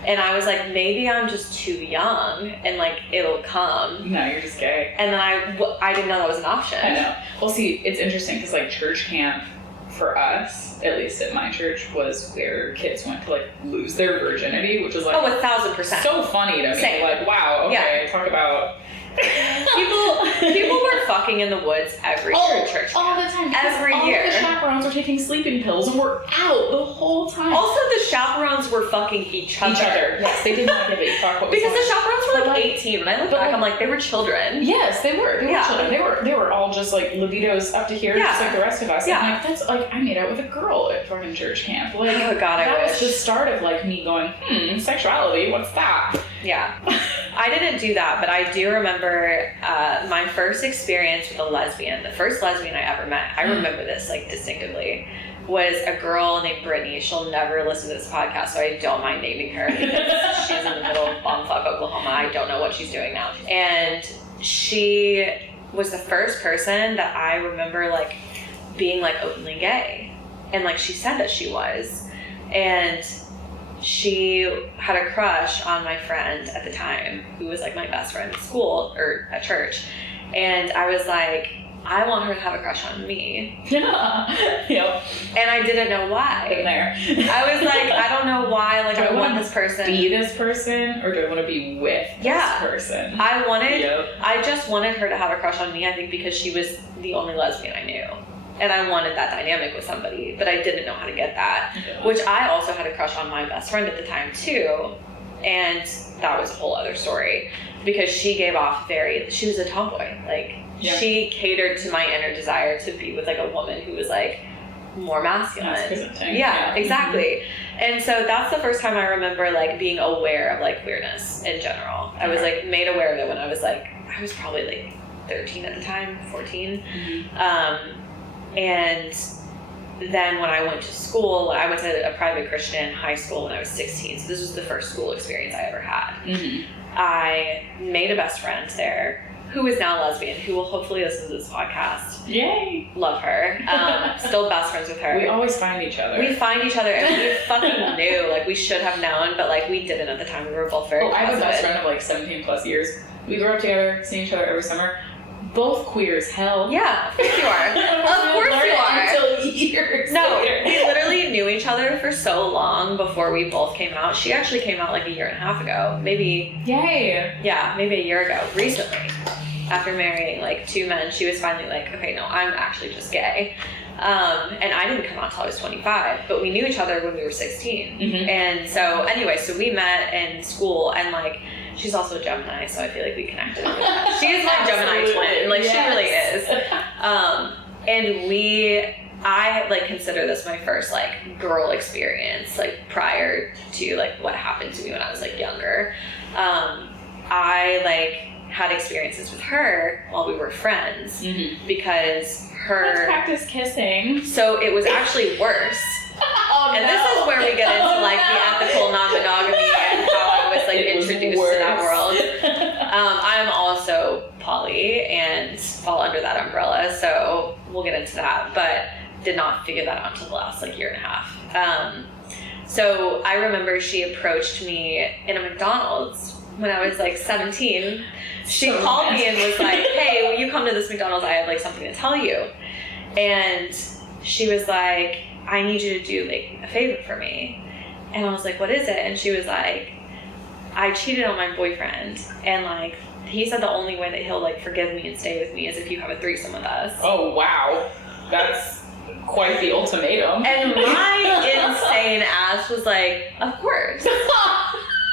And I was like, maybe I'm just too young and like it'll come. No, you're just gay. And then I didn't know that was an option. I know. Well, see, it's interesting because like church camp for us, at least at my church, was where kids went to like lose their virginity, which was like 1,000%. so funny to me. Same. Like, wow, okay, talk about people were fucking in the woods every year at church camp. all the time. Every all year. All the chaperones were taking sleeping pills and were out the whole time. Also, the chaperones were fucking each other. Yes, they didn't give a fuck what was because going the chaperones were like 18. When I look back, like, I'm like, they were children. Yes, they were. They were children. They were all just like libidos up to here, just like the rest of us. Yeah. And like that's like I made out with a girl at fucking church camp. Like oh god, that I was the start of like me going, sexuality, what's that? Yeah. I didn't do that, but I do remember my first experience with a lesbian. The first lesbian I ever met, I remember this like distinctively, was a girl named Brittany. She'll never listen to this podcast, so I don't mind naming her because she's in the middle of bumfuck Oklahoma. I don't know what she's doing now. And she was the first person that I remember like being like openly gay. And like she said that she was. And she had a crush on my friend at the time, who was like my best friend at school or at church. And I was like, I want her to have a crush on me. Yep. And I didn't know why. Been there. I was like, I don't know why. Like, Do I want want this person. Be this person, or do I want to be with this person? I just wanted her to have a crush on me, I think, because she was the only lesbian I knew. And I wanted that dynamic with somebody, but I didn't know how to get that. Yeah. Which I also had a crush on my best friend at the time, too. And that was a whole other story because she gave off she was a tomboy. Like, she catered to my inner desire to be with like a woman who was like more masculine. Yeah, exactly. And so that's the first time I remember like being aware of like queerness in general. I was like made aware of it when I was probably like 13 at the time, 14. And then when I went to school, I went to a private Christian high school when I was 16. So this was the first school experience I ever had. I made a best friend there who is now lesbian, who will hopefully listen to this podcast. Yay! Love her. Still best friends with her. We always find each other. We find each other, and we fucking knew. Like, we should have known, but like we didn't at the time. We were both very I have a best friend of like 17 plus years. We grew up together, seeing each other every summer. Both queer as hell. Yeah, of course you are. Of course you are. Until years later. We literally knew each other for so long before we both came out. She actually came out like a year and a half ago. Maybe. Yay. Yeah, maybe a year ago. Recently. After marrying like 2 men, she was finally like, okay, no, I'm actually just gay. And I didn't come out until I was 25, but we knew each other when we were 16. And so anyway, so we met in school, and like, she's also a Gemini, so I feel like we connected. She is my Gemini twin. Like, she really is. And I like consider this my first like girl experience, like prior to like what happened to me when I was like younger. I like had experiences with her while we were friends because Let's practice kissing. So it was actually worse. This is where we get into like the ethical non-monogamy and how I was like introduced to that world. I'm also poly and fall under that umbrella, so we'll get into that, but did not figure that out until the last like year and a half. So I remember she approached me in a McDonald's when I was like 17. She called me and was like, hey, will you come to this McDonald's? I have like something to tell you. And she was like, I need you to do like a favor for me. And I was like, what is it? And she was like, I cheated on my boyfriend, and like he said the only way that he'll like forgive me and stay with me is if you have a threesome with us. Oh wow, that's quite the ultimatum. And my insane ass was like, of course.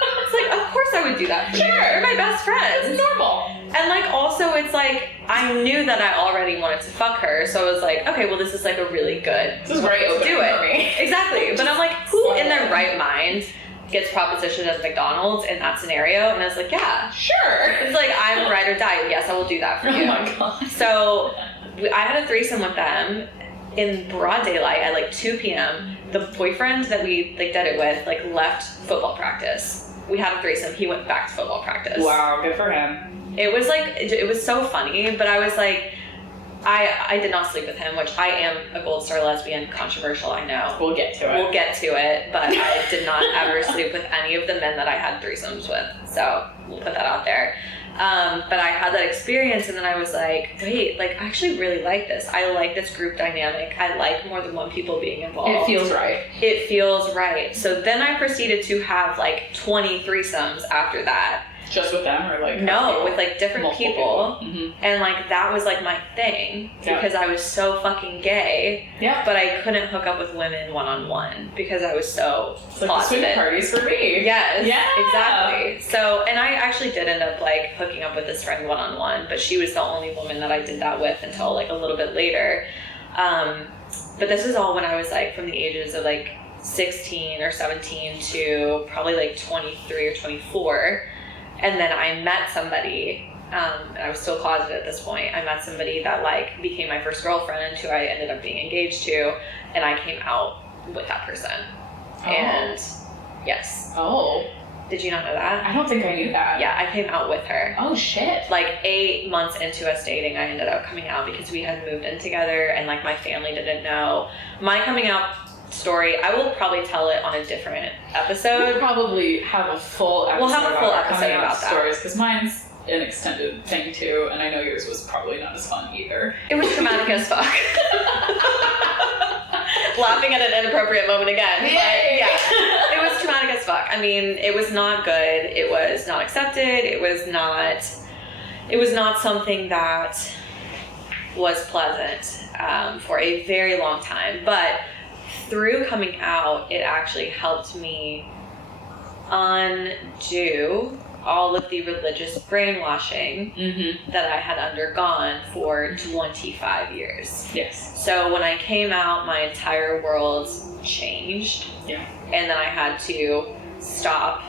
It's like, of course I would do that for you. You're my best friend. It's normal. And like, also it's like, I knew that I already wanted to fuck her, so I was like, okay, well this is like a really good This is very opening for me. Exactly. But I'm like, who in their right mind gets propositioned at McDonald's in that scenario? And I was like, yeah. Sure. It's like, I'm ride or die. Yes, I will do that for you. Oh my god. So I had a threesome with them in broad daylight at like 2 p.m. The boyfriend that we like did it with like left football practice. We had a threesome. He went back to football practice. Wow, good for him. It was like, it was so funny, but I was like, I did not sleep with him, which I am a gold star lesbian. Controversial, I know. We'll get to it. But I did not ever sleep with any of the men that I had threesomes with. So we'll put that out there. But I had that experience, and then I was like, wait, like, I actually really like this. I like this group dynamic. I like more than one people being involved. It feels right. It feels right. So then I proceeded to have like 20 threesomes after that. Just with them, or like no, with like different people. Mm-hmm. And like that was like my thing because I was so fucking gay. Yeah. But I couldn't hook up with women one-on-one because I was so it's like the swing parties for me. Yes. Yeah. Exactly. So, and I actually did end up like hooking up with this friend one-on-one, but she was the only woman that I did that with until like a little bit later. But this is all when I was like from the ages of like 16 or 17 to probably like 23 or 24. And then I met somebody, and I was still closeted at this point. I met somebody that like became my first girlfriend, who I ended up being engaged to, and I came out with that person. Oh. And yes. Oh. Did you not know that? I don't think I knew that. Yeah, I came out with her. Oh shit. Like 8 months into us dating, I ended up coming out because we had moved in together, and like my family didn't know. My coming out story, I will probably tell it on a different episode. We'll probably have a full episode. We'll have a full episode about that. Stories, because mine's an extended thing too, and I know yours was probably not as fun either. It was traumatic as fuck. Laughing at an inappropriate moment again. But yeah, it was traumatic as fuck. I mean, it was not good. It was not accepted. It was not something that was pleasant for a very long time. But through coming out, it actually helped me undo all of the religious brainwashing that I had undergone for 25 years. Yes. So when I came out, my entire world changed. Yeah. And then I had to stop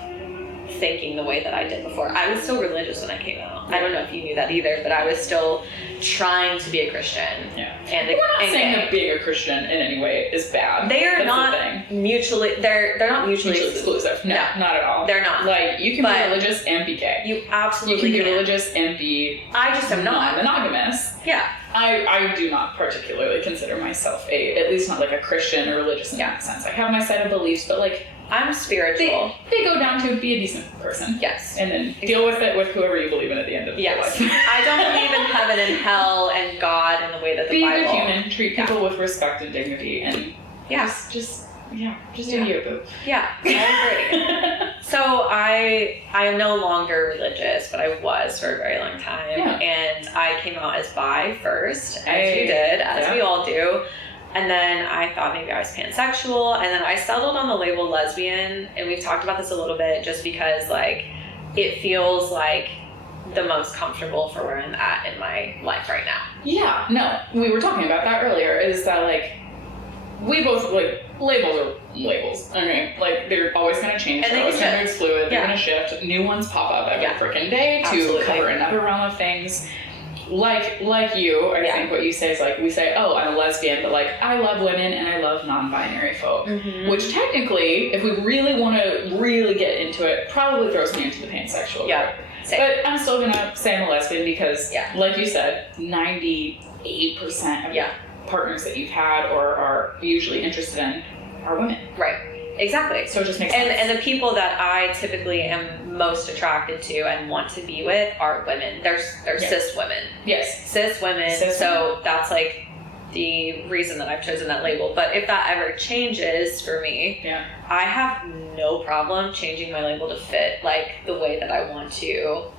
thinking the way that I did before. I was still religious when I came out. I don't know if you knew that either, but I was still trying to be a Christian. Yeah. And we're not saying that being a Christian in any way is bad. They are That's not mutually. They're not mutually exclusive. No, not at all. They're not. Like, you can be religious and be gay. You absolutely can be religious and be. I just am not monogamous. Yeah. I do not particularly consider myself at least not like a Christian or religious in that sense. I have my set of beliefs, but like, I'm spiritual. They go down to be a decent person. Yes. And then deal with it with whoever you believe in at the end of your life. I don't believe in heaven and hell and God in the way that the Bible. Be a good human. Treat people with respect and dignity, and just do you, boo. Yeah, I agree. So I am no longer religious, but I was for a very long time. Yeah. And I came out as bi first, as you did, as we all do. And then I thought maybe I was pansexual, and then I settled on the label lesbian, and we've talked about this a little bit just because, like, it feels like the most comfortable for where I'm at in my life right now. Yeah, no, we were talking about that earlier, is that, like, we both, like, labels are labels, okay? Like, they're always going to change, and they're always going to be fluid, they're going to shift, new ones pop up every freaking day to cover another realm of things. Like you, I think what you say is like, we say, oh, I'm a lesbian, but like, I love women and I love non-binary folk. Which technically, if we really want to really get into it, probably throws me into the pansexual. Yeah. Same. But I'm still going to say I'm a lesbian because, like you said, 98% of partners that you've had or are usually interested in are women. Right. Exactly. So it just makes sense. And the people that I typically am most attracted to and want to be with are women. They're cis women. Yes. Cis women. So that's like the reason that I've chosen that label. But if that ever changes for me, I have no problem changing my label to fit like the way that I want to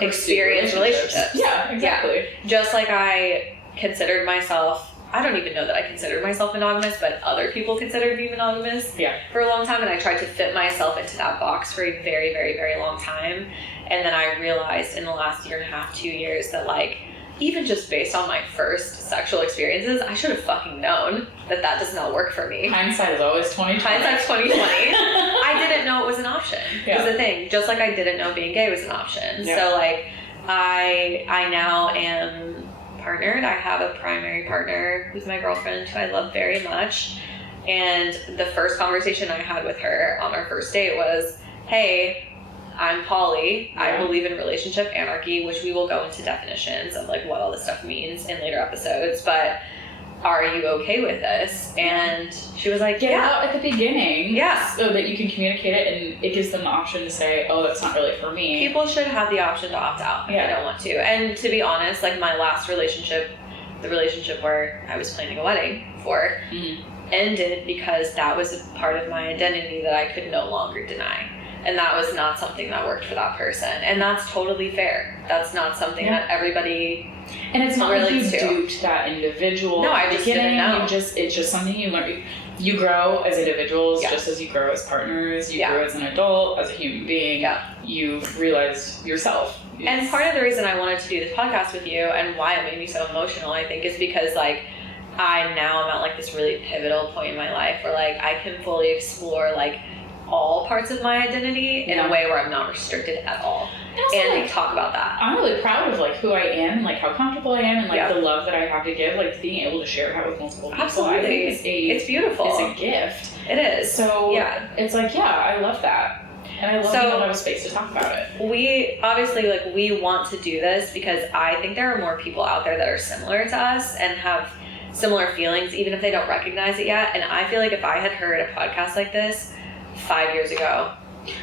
experience relationships. Yeah, exactly. Yeah. Just like I considered myself, I don't even know that I considered myself monogamous, but other people considered me monogamous for a long time, and I tried to fit myself into that box for a very, very, very long time. And then I realized in the last year and a half, 2 years, that like, even just based on my first sexual experiences, I should have fucking known that that does not work for me. Hindsight is always 20/20. Hindsight's 20/20. I didn't know it was an option. Was the thing. Just like I didn't know being gay was an option. So like, I now am partnered. I have a primary partner who's my girlfriend, who I love very much. And the first conversation I had with her on our first date was, hey, I'm poly. I believe in relationship anarchy, which we will go into definitions of like what all this stuff means in later episodes, but are you okay with this? And she was like, Get it out at the beginning. Yeah. So that you can communicate it, and it gives them the option to say, oh, that's not really for me. People should have the option to opt out if they don't want to. And to be honest, like my last relationship, the relationship where I was planning a wedding for, ended because that was a part of my identity that I could no longer deny. And that was not something that worked for that person. And that's totally fair. That's not something that everybody And it's not like you duped that individual. No, I just didn't know. It's just something you learn. You grow as individuals just as you grow as partners. You grow as an adult, as a human being. You realize yourself. And part of the reason I wanted to do this podcast with you and why it made me so emotional, I think, is because like I now am at like this really pivotal point in my life where like I can fully explore like all parts of my identity in a way where I'm not restricted at all. And we talk about that. I'm really proud of like who I am and like how comfortable I am and like the love that I have to give, like being able to share that with multiple people. Absolutely. I think it's beautiful. It's a gift. It is. So it's like, I love that. And I love being able to have a space to talk about it. We obviously like we want to do this because I think there are more people out there that are similar to us and have similar feelings, even if they don't recognize it yet. And I feel like if I had heard a podcast like this 5 years ago,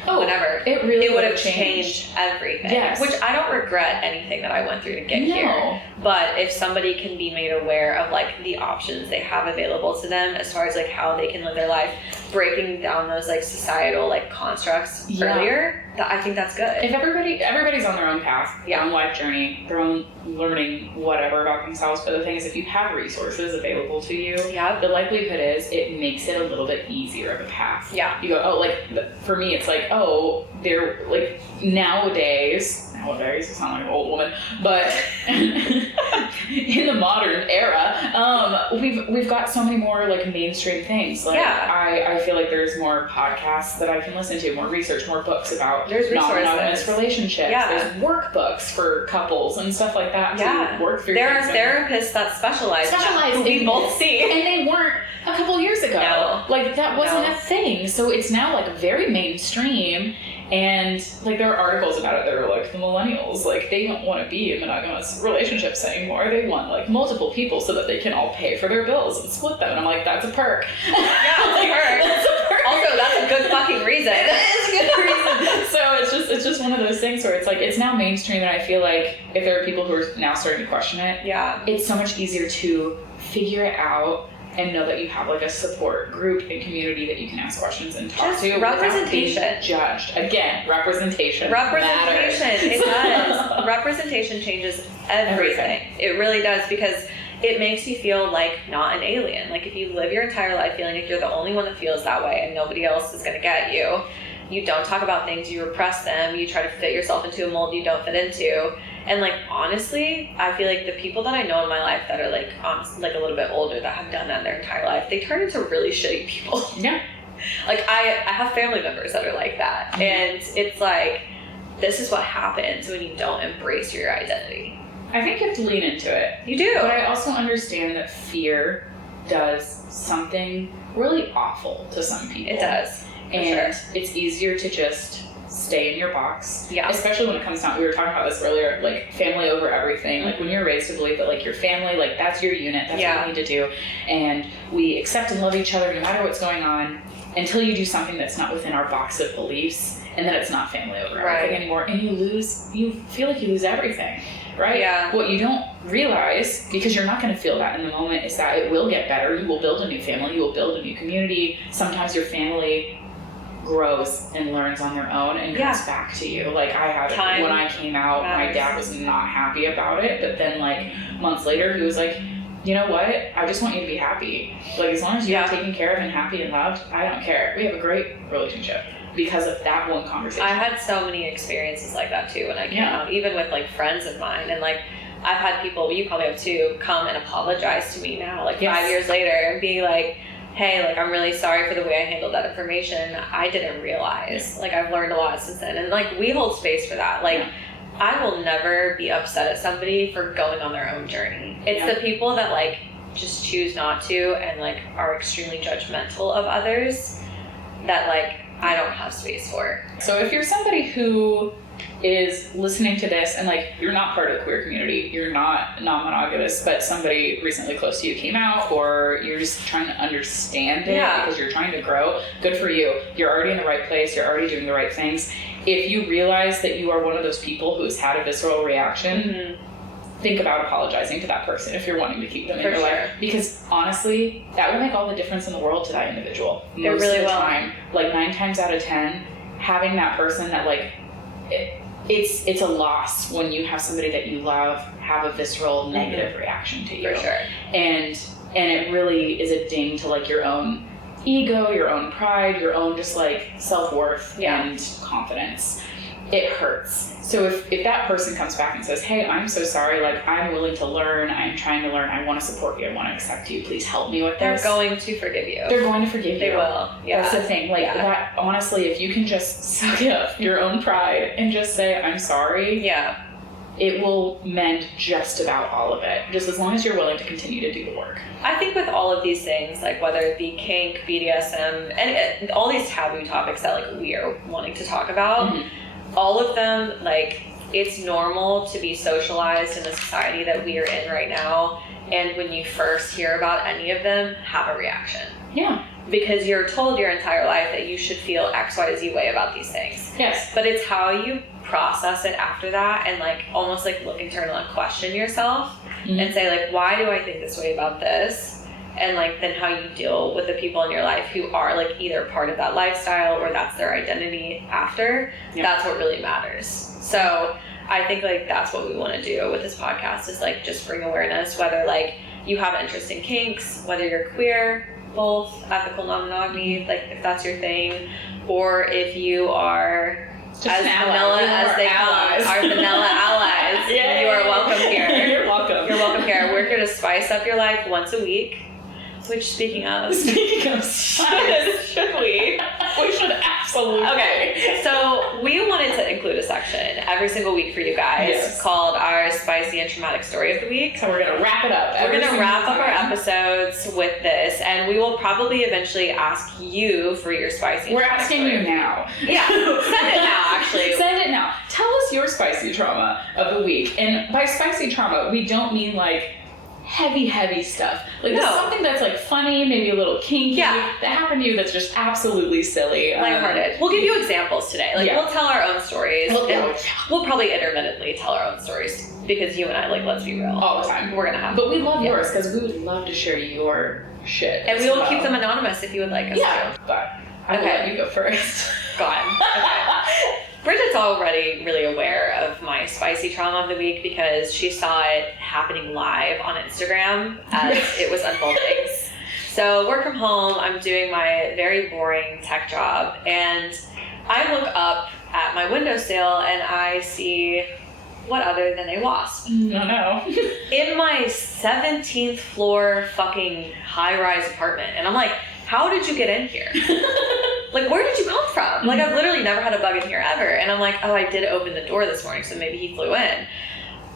whenever, it would have changed everything. Yes. Which I don't regret anything that I went through to get here. But if somebody can be made aware of like the options they have available to them as far as like how they can live their life breaking down those like societal like constructs earlier, I think that's good. If everybody's on their own path, their own life journey, their own learning whatever about themselves, but the thing is, if you have resources available to you, the likelihood is it makes it a little bit easier of a path. You go, oh, like for me it's like, oh, they're like nowadays I sound like an old woman, but in the modern era, we've got so many more like mainstream things. Like I feel like there's more podcasts that I can listen to, more research, more books about non-monogamous relationships. There's workbooks for couples and stuff like that to work through. There are therapists that specialize in we both see, and they weren't a couple years ago. Like that wasn't a thing. So it's now like very mainstream. And like there are articles about it that are like the millennials, like they don't want to be in monogamous relationships anymore. They want like multiple people so that they can all pay for their bills and split them. And I'm like, that's a perk. That's a perk. Also, that's a good fucking reason. It is a good reason. So it's just one of those things where it's like it's now mainstream, and I feel like if there are people who are now starting to question it, it's so much easier to figure it out and know that you have like a support group and community that you can ask questions and talk to. Representation. Without being judged. Again, representation. It does. Representation changes everything. It really does, because it makes you feel like not an alien. Like if you live your entire life feeling like you're the only one that feels that way and nobody else is going to get you, you don't talk about things, you repress them, you try to fit yourself into a mold you don't fit into. And like honestly, I feel like the people that I know in my life that are like like a little bit older that have done that their entire life, they turn into really shitty people. Like I have family members that are like that. And it's like, this is what happens when you don't embrace your identity. I think you have to lean into it. You do. But I also understand that fear does something really awful to some people. It does. And it's easier to just stay in your box. Especially when it comes down, we were talking about this earlier, like family over everything. Like when you're raised to believe that like your family, like that's your unit, that's what you need to do. And we accept and love each other no matter what's going on, until you do something that's not within our box of beliefs, and then it's not family over everything anymore. And you feel like you lose everything. Right? What you don't realize, because you're not going to feel that in the moment, is that it will get better. You will build a new family. You will build a new community. Sometimes your family grows and learns on their own and comes back to you. Like I had it when I came out, my dad was not happy about it, but then like months later he was like, you know what, I just want you to be happy. Like as long as you're taken care of and happy and loved, I don't care. We have a great relationship because of that one conversation. I had so many experiences like that too when I came out, even with like friends of mine. And like I've had people, you probably have too, come and apologize to me now, like 5 years later, and be like, hey, like, I'm really sorry for the way I handled that information. I didn't realize. Like, I've learned a lot since then. And, like, we hold space for that. Like, I will never be upset at somebody for going on their own journey. It's the people that, like, just choose not to and, like, are extremely judgmental of others that, like, I don't have space for. So if you're somebody who is listening to this and like you're not part of the queer community, you're not non-monogamous, but somebody recently close to you came out, or you're just trying to understand it because you're trying to grow, good for you. You're already in the right place, you're already doing the right things. If you realize that you are one of those people who's had a visceral reaction, think about apologizing to that person if you're wanting to keep them in your life, because honestly that will make all the difference in the world to that individual. Most of the time, like 9 times out of 10, having that person that like it's a loss when you have somebody that you love have a visceral negative reaction to you. And it really is a ding to like your own ego, your own pride, your own just like self-worth and confidence. It hurts. So if that person comes back and says, hey, I'm so sorry, like I'm willing to learn, I'm trying to learn, I want to support you, I want to accept you, please help me with this. They're going to forgive you. They're going to forgive you. They will. That's the thing. Like that, honestly, if you can just suck up your own pride and just say, I'm sorry. It will mend just about all of it, just as long as you're willing to continue to do the work. I think with all of these things, like whether it be kink, BDSM, and all these taboo topics that like we are wanting to talk about, all of them, like, it's normal to be socialized in the society that we are in right now. And when you first hear about any of them, have a reaction. Because you're told your entire life that you should feel X, Y, Z way about these things. But it's how you process it after that and like almost like look internal and question yourself and say like, why do I think this way about this? and like then how you deal with the people in your life who are like either part of that lifestyle or that's their identity after, that's what really matters. So I think like that's what we want to do with this podcast, is like just bring awareness, whether like you have interest in kinks, whether you're queer, both, ethical non-monogamy, like if that's your thing, or if you are just as vanilla as they come, our vanilla allies, you are welcome here. You're welcome. You're welcome here. We're here to spice up your life once a week. Which, speaking of spice, should we? We should absolutely. Okay, so we wanted to include a section every single week for you guys called our spicy and traumatic story of the week. So we're gonna wrap it up. We're gonna wrap up our episodes with this, and we will probably eventually ask you for your spicy. We're asking you now. Yeah, send it now. Actually, send it now. Tell us your spicy trauma of the week, and by spicy trauma, we don't mean like heavy stuff. Like something that's like funny, maybe a little kinky, that happened to you that's just absolutely silly. Lighthearted. We'll give you examples today. Like we'll tell our own stories. We'll probably intermittently tell our own stories because you and I, like, let's be real, all the time. We're gonna have. But we love yours because we would love to share your shit. And we will keep them anonymous if you would like us to. But I will let you go first. Go on. Okay. Bridget's already really aware of my spicy trauma of the week because she saw it happening live on Instagram as it was unfolding. So work from home, I'm doing my very boring tech job, and I look up at my windowsill and I see what other than a wasp. No. In my 17th floor fucking high-rise apartment. And I'm like, how did you get in here? Like, where did you come from? Like, I've literally never had a bug in here ever. And I'm like, oh, I did open the door this morning, so maybe he flew in.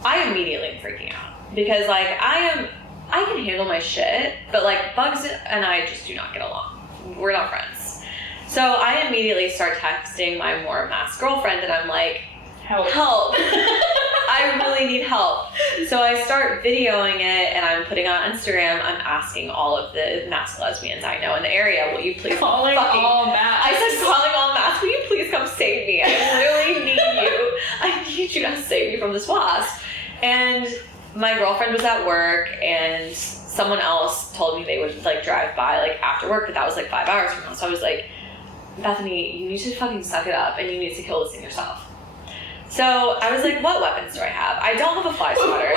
I immediately am freaking out because, like, I can handle my shit, but, like, bugs and I just do not get along. We're not friends. So I immediately start texting my more masked girlfriend, and I'm like, help. I really need help. So I start videoing it, and I'm putting it on Instagram. I'm asking all of the masked lesbians I know in the area, will you please all masked. I said, calling all masked, will you please come save me? I really need you. I need you to save me from this wasp. And my girlfriend was at work, and someone else told me they would, like, drive by, like, after work, but that was, like, 5 hours from now. So I was like, Bethany, you need to fucking suck it up, and you need to kill this thing yourself. So I was like, what weapons do I have? I don't have a fly swatter.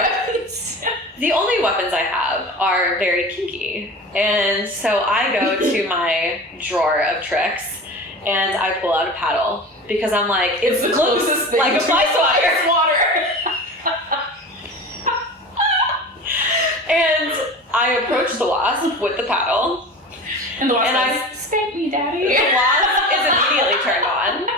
The only weapons I have are very kinky. And so I go to my drawer of tricks and I pull out a paddle because I'm like, it's the closest thing like a fly swatter. And I approach the wasp with the paddle. And the wasp says, spank me, daddy. The wasp is immediately turned on.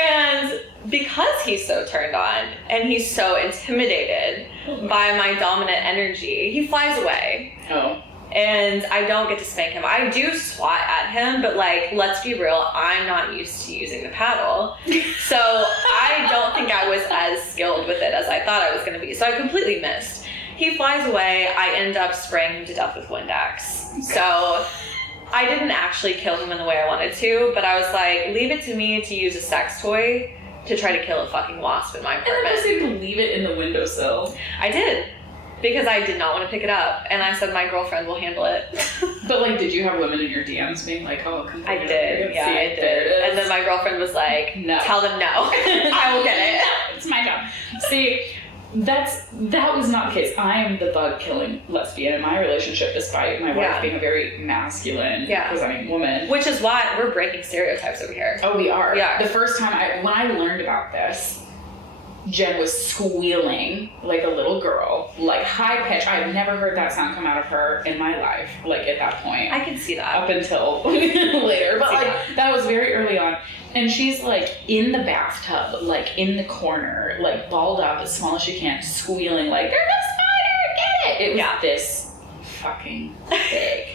And because he's so turned on and he's so intimidated by my dominant energy, he flies away. Oh. And I don't get to spank him. I do swat at him, but, like, let's be real, I'm not used to using the paddle. So I don't think I was as skilled with it as I thought I was going to be. So I completely missed. He flies away. I end up spraying him to death with Windex. Okay. So I didn't actually kill him in the way I wanted to, but I was like, leave it to me to use a sex toy to try to kill a fucking wasp in my apartment. And then you leave it in the windowsill. I did. Because I did not want to pick it up. And I said, my girlfriend will handle it. But, like, did you have women in your DMs being like, oh, come I did. Yeah, I did. And then my girlfriend was like, no. Tell them no. I will get it. It's my job. See, that was not the case. I am the bug-killing lesbian in my relationship, despite my wife being a very masculine, presenting woman. Which is why we're breaking stereotypes over here. Oh, we are. Yeah. The first time when I learned about this, Jen was squealing like a little girl, like high pitch. I've never heard that sound come out of her in my life, like at that point. I can see that. Up until later. But like that was very early on. And she's like in the bathtub, like in the corner, like balled up as small as she can, squealing like, there's a spider, get it! It was this fucking big.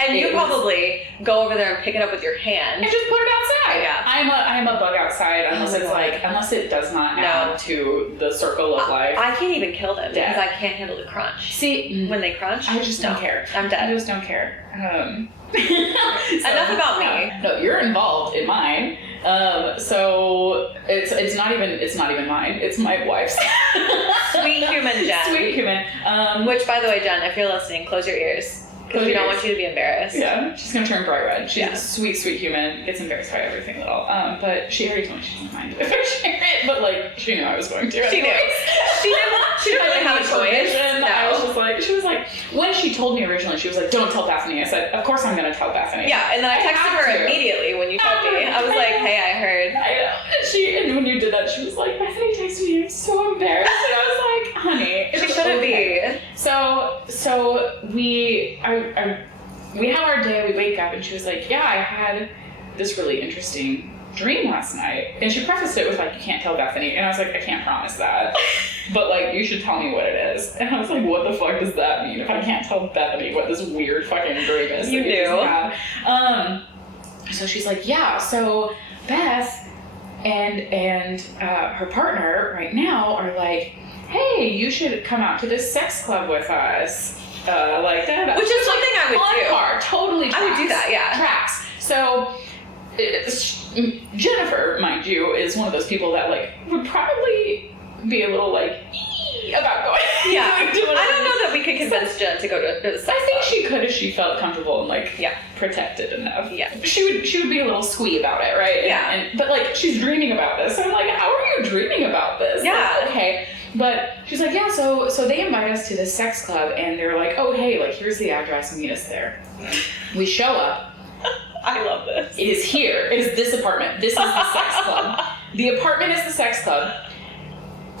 And you probably go over there and pick it up with your hand. And just put it outside. Yeah. I'm a bug outside unless it's like, unless it does not add to the circle of life. I can't even kill them because I can't handle the crunch. See, when they crunch, I just don't care. I'm dead. I just don't care. Enough about me. No, you're involved in mine. So it's not even mine. It's my wife's. Sweet human Jen. Sweet human. Which, by the way, Jen, if you're listening, close your ears. Because we don't want you to be embarrassed. Yeah, she's gonna turn bright red. She's a sweet, sweet human. Gets embarrassed by everything little. But she already told me she doesn't mind if I share it. But like, she knew I was going to. She knew. She didn't really have a choice. No. I was just like, she was like, when she told me originally, she was like, don't tell Bethany. I said, of course I'm gonna tell Bethany. Yeah, and then I texted her immediately when you told me. I was like, hey, I heard. I know. And when you did that, she was like, Bethany texted me. I'm so embarrassed. And I was like, honey, she shouldn't be. So we have our day, we wake up, and she was like, yeah, I had this really interesting dream last night. And she prefaced it with like, you can't tell Bethany. And I was like, I can't promise that. But like, you should tell me what it is. And I was like, what the fuck does that mean? If I can't tell Bethany what this weird fucking dream is. You do. So she's like, yeah, so Beth and her partner right now are like, hey, you should come out to this sex club with us. Like that. Which is something I would do. Par, totally tracks. I would do that, yeah. Tracks. So, Jennifer, mind you, is one of those people that, like, would probably be a little, like, about going. Yeah. I don't know that we could convince Jen to go to the sex club. I think she could if she felt comfortable and, like, protected enough. Yeah. She would be a little squee about it, right? Yeah. But, like, she's dreaming about this. So I'm like, how are you dreaming about this? Yeah. Like, okay. But she's like, yeah, so they invite us to this sex club, and they're like, oh, hey, like, here's the address, meet us there. We show up. I love this. It is here. It is this apartment. This is the sex club. The apartment is the sex club,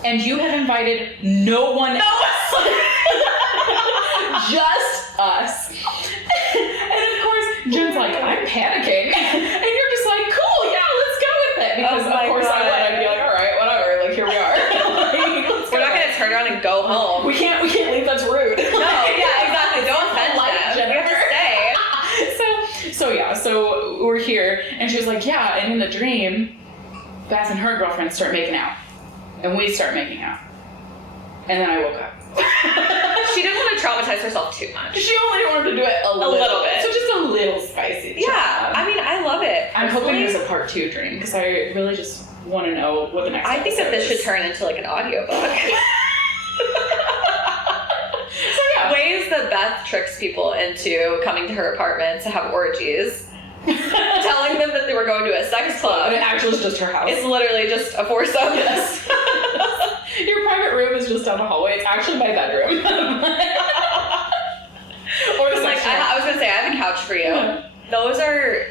and you have invited no one else. Just us. And of course, Jen's like, I'm panicking. And you're just like, cool, yeah, let's go with it. Because of course I would. I'd be like, all right, whatever, like, here we are. We're not going to turn around and go home. We can't leave, that's rude. No, yeah, exactly. Don't offend them. We have to stay. So we're here, and she was like, yeah, and in the dream, Beth and her girlfriend start making out. And we start making out. And then I woke up. She didn't want to traumatize herself too much. She only wanted to do it a little bit. So just a little spicy. Yeah, I mean, I love it. I'm hoping there's a part 2 dream, because I really just want to know what the next episode is. I think that this should turn into like an audiobook. Ways that Beth tricks people into coming to her apartment to have orgies. Telling them that they were going to a sex club. But it actually is just her house. It's literally just a foursome. Yes. Your private room is just down the hallway. It's actually my bedroom. Or the like, I was going to say, I have a couch for you. Yeah. Those are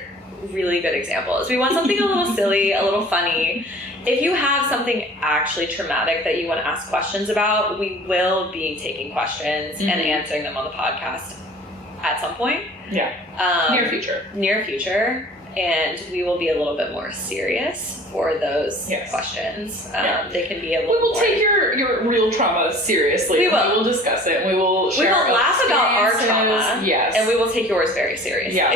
really good examples. We want something a little silly, a little funny. If you have something actually traumatic that you want to ask questions about, we will be taking questions and answering them on the podcast at some point. Yeah. Near future. And we will be a little bit more serious for those questions. They can be a little. We will take your real trauma seriously. We will discuss it. We will share. We will laugh about our trauma. Yes. And we will take yours very seriously. Yeah.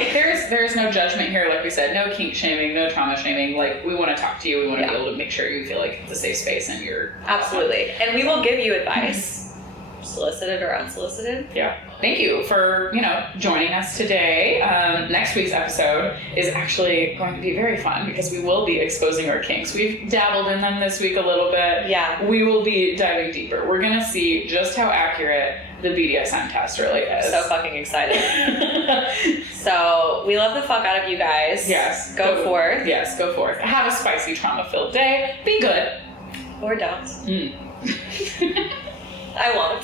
There's no judgment here. Like we said, no kink shaming, no trauma shaming. Like, we want to talk to you. We want to be able to make sure you feel like it's a safe space and you're absolutely. And we will give you advice. Solicited or unsolicited. Yeah. Thank you for, joining us today. Next week's episode is actually going to be very fun because we will be exposing our kinks. We've dabbled in them this week a little bit. Yeah. We will be diving deeper. We're going to see just how accurate the BDSM test really is. So fucking excited. So we love the fuck out of you guys. Yes. Go forth. Yes, go forth. Have a spicy trauma-filled day. Be good. Or don't. I won't.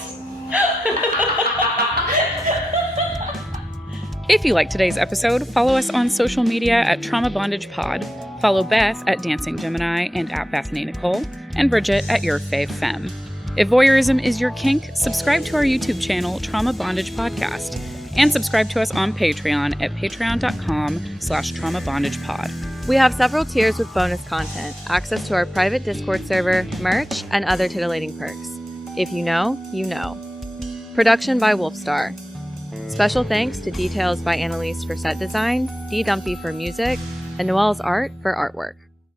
If you liked today's episode, follow us on social media at Trauma Bondage Pod. Follow Beth at Dancing Gemini and at Bethany Nicole, and Brigitte at Your Fave Femme. If voyeurism is your kink, subscribe to our YouTube channel, Trauma Bondage Podcast, and subscribe to us on Patreon at patreon.com/traumabondagepod. We have several tiers with bonus content, access to our private Discord server, merch, and other titillating perks. If you know, you know. Production by Wolfstar. Special thanks to Details by Annalise for set design, D. Dumpy for music, and Noelle's art for artwork.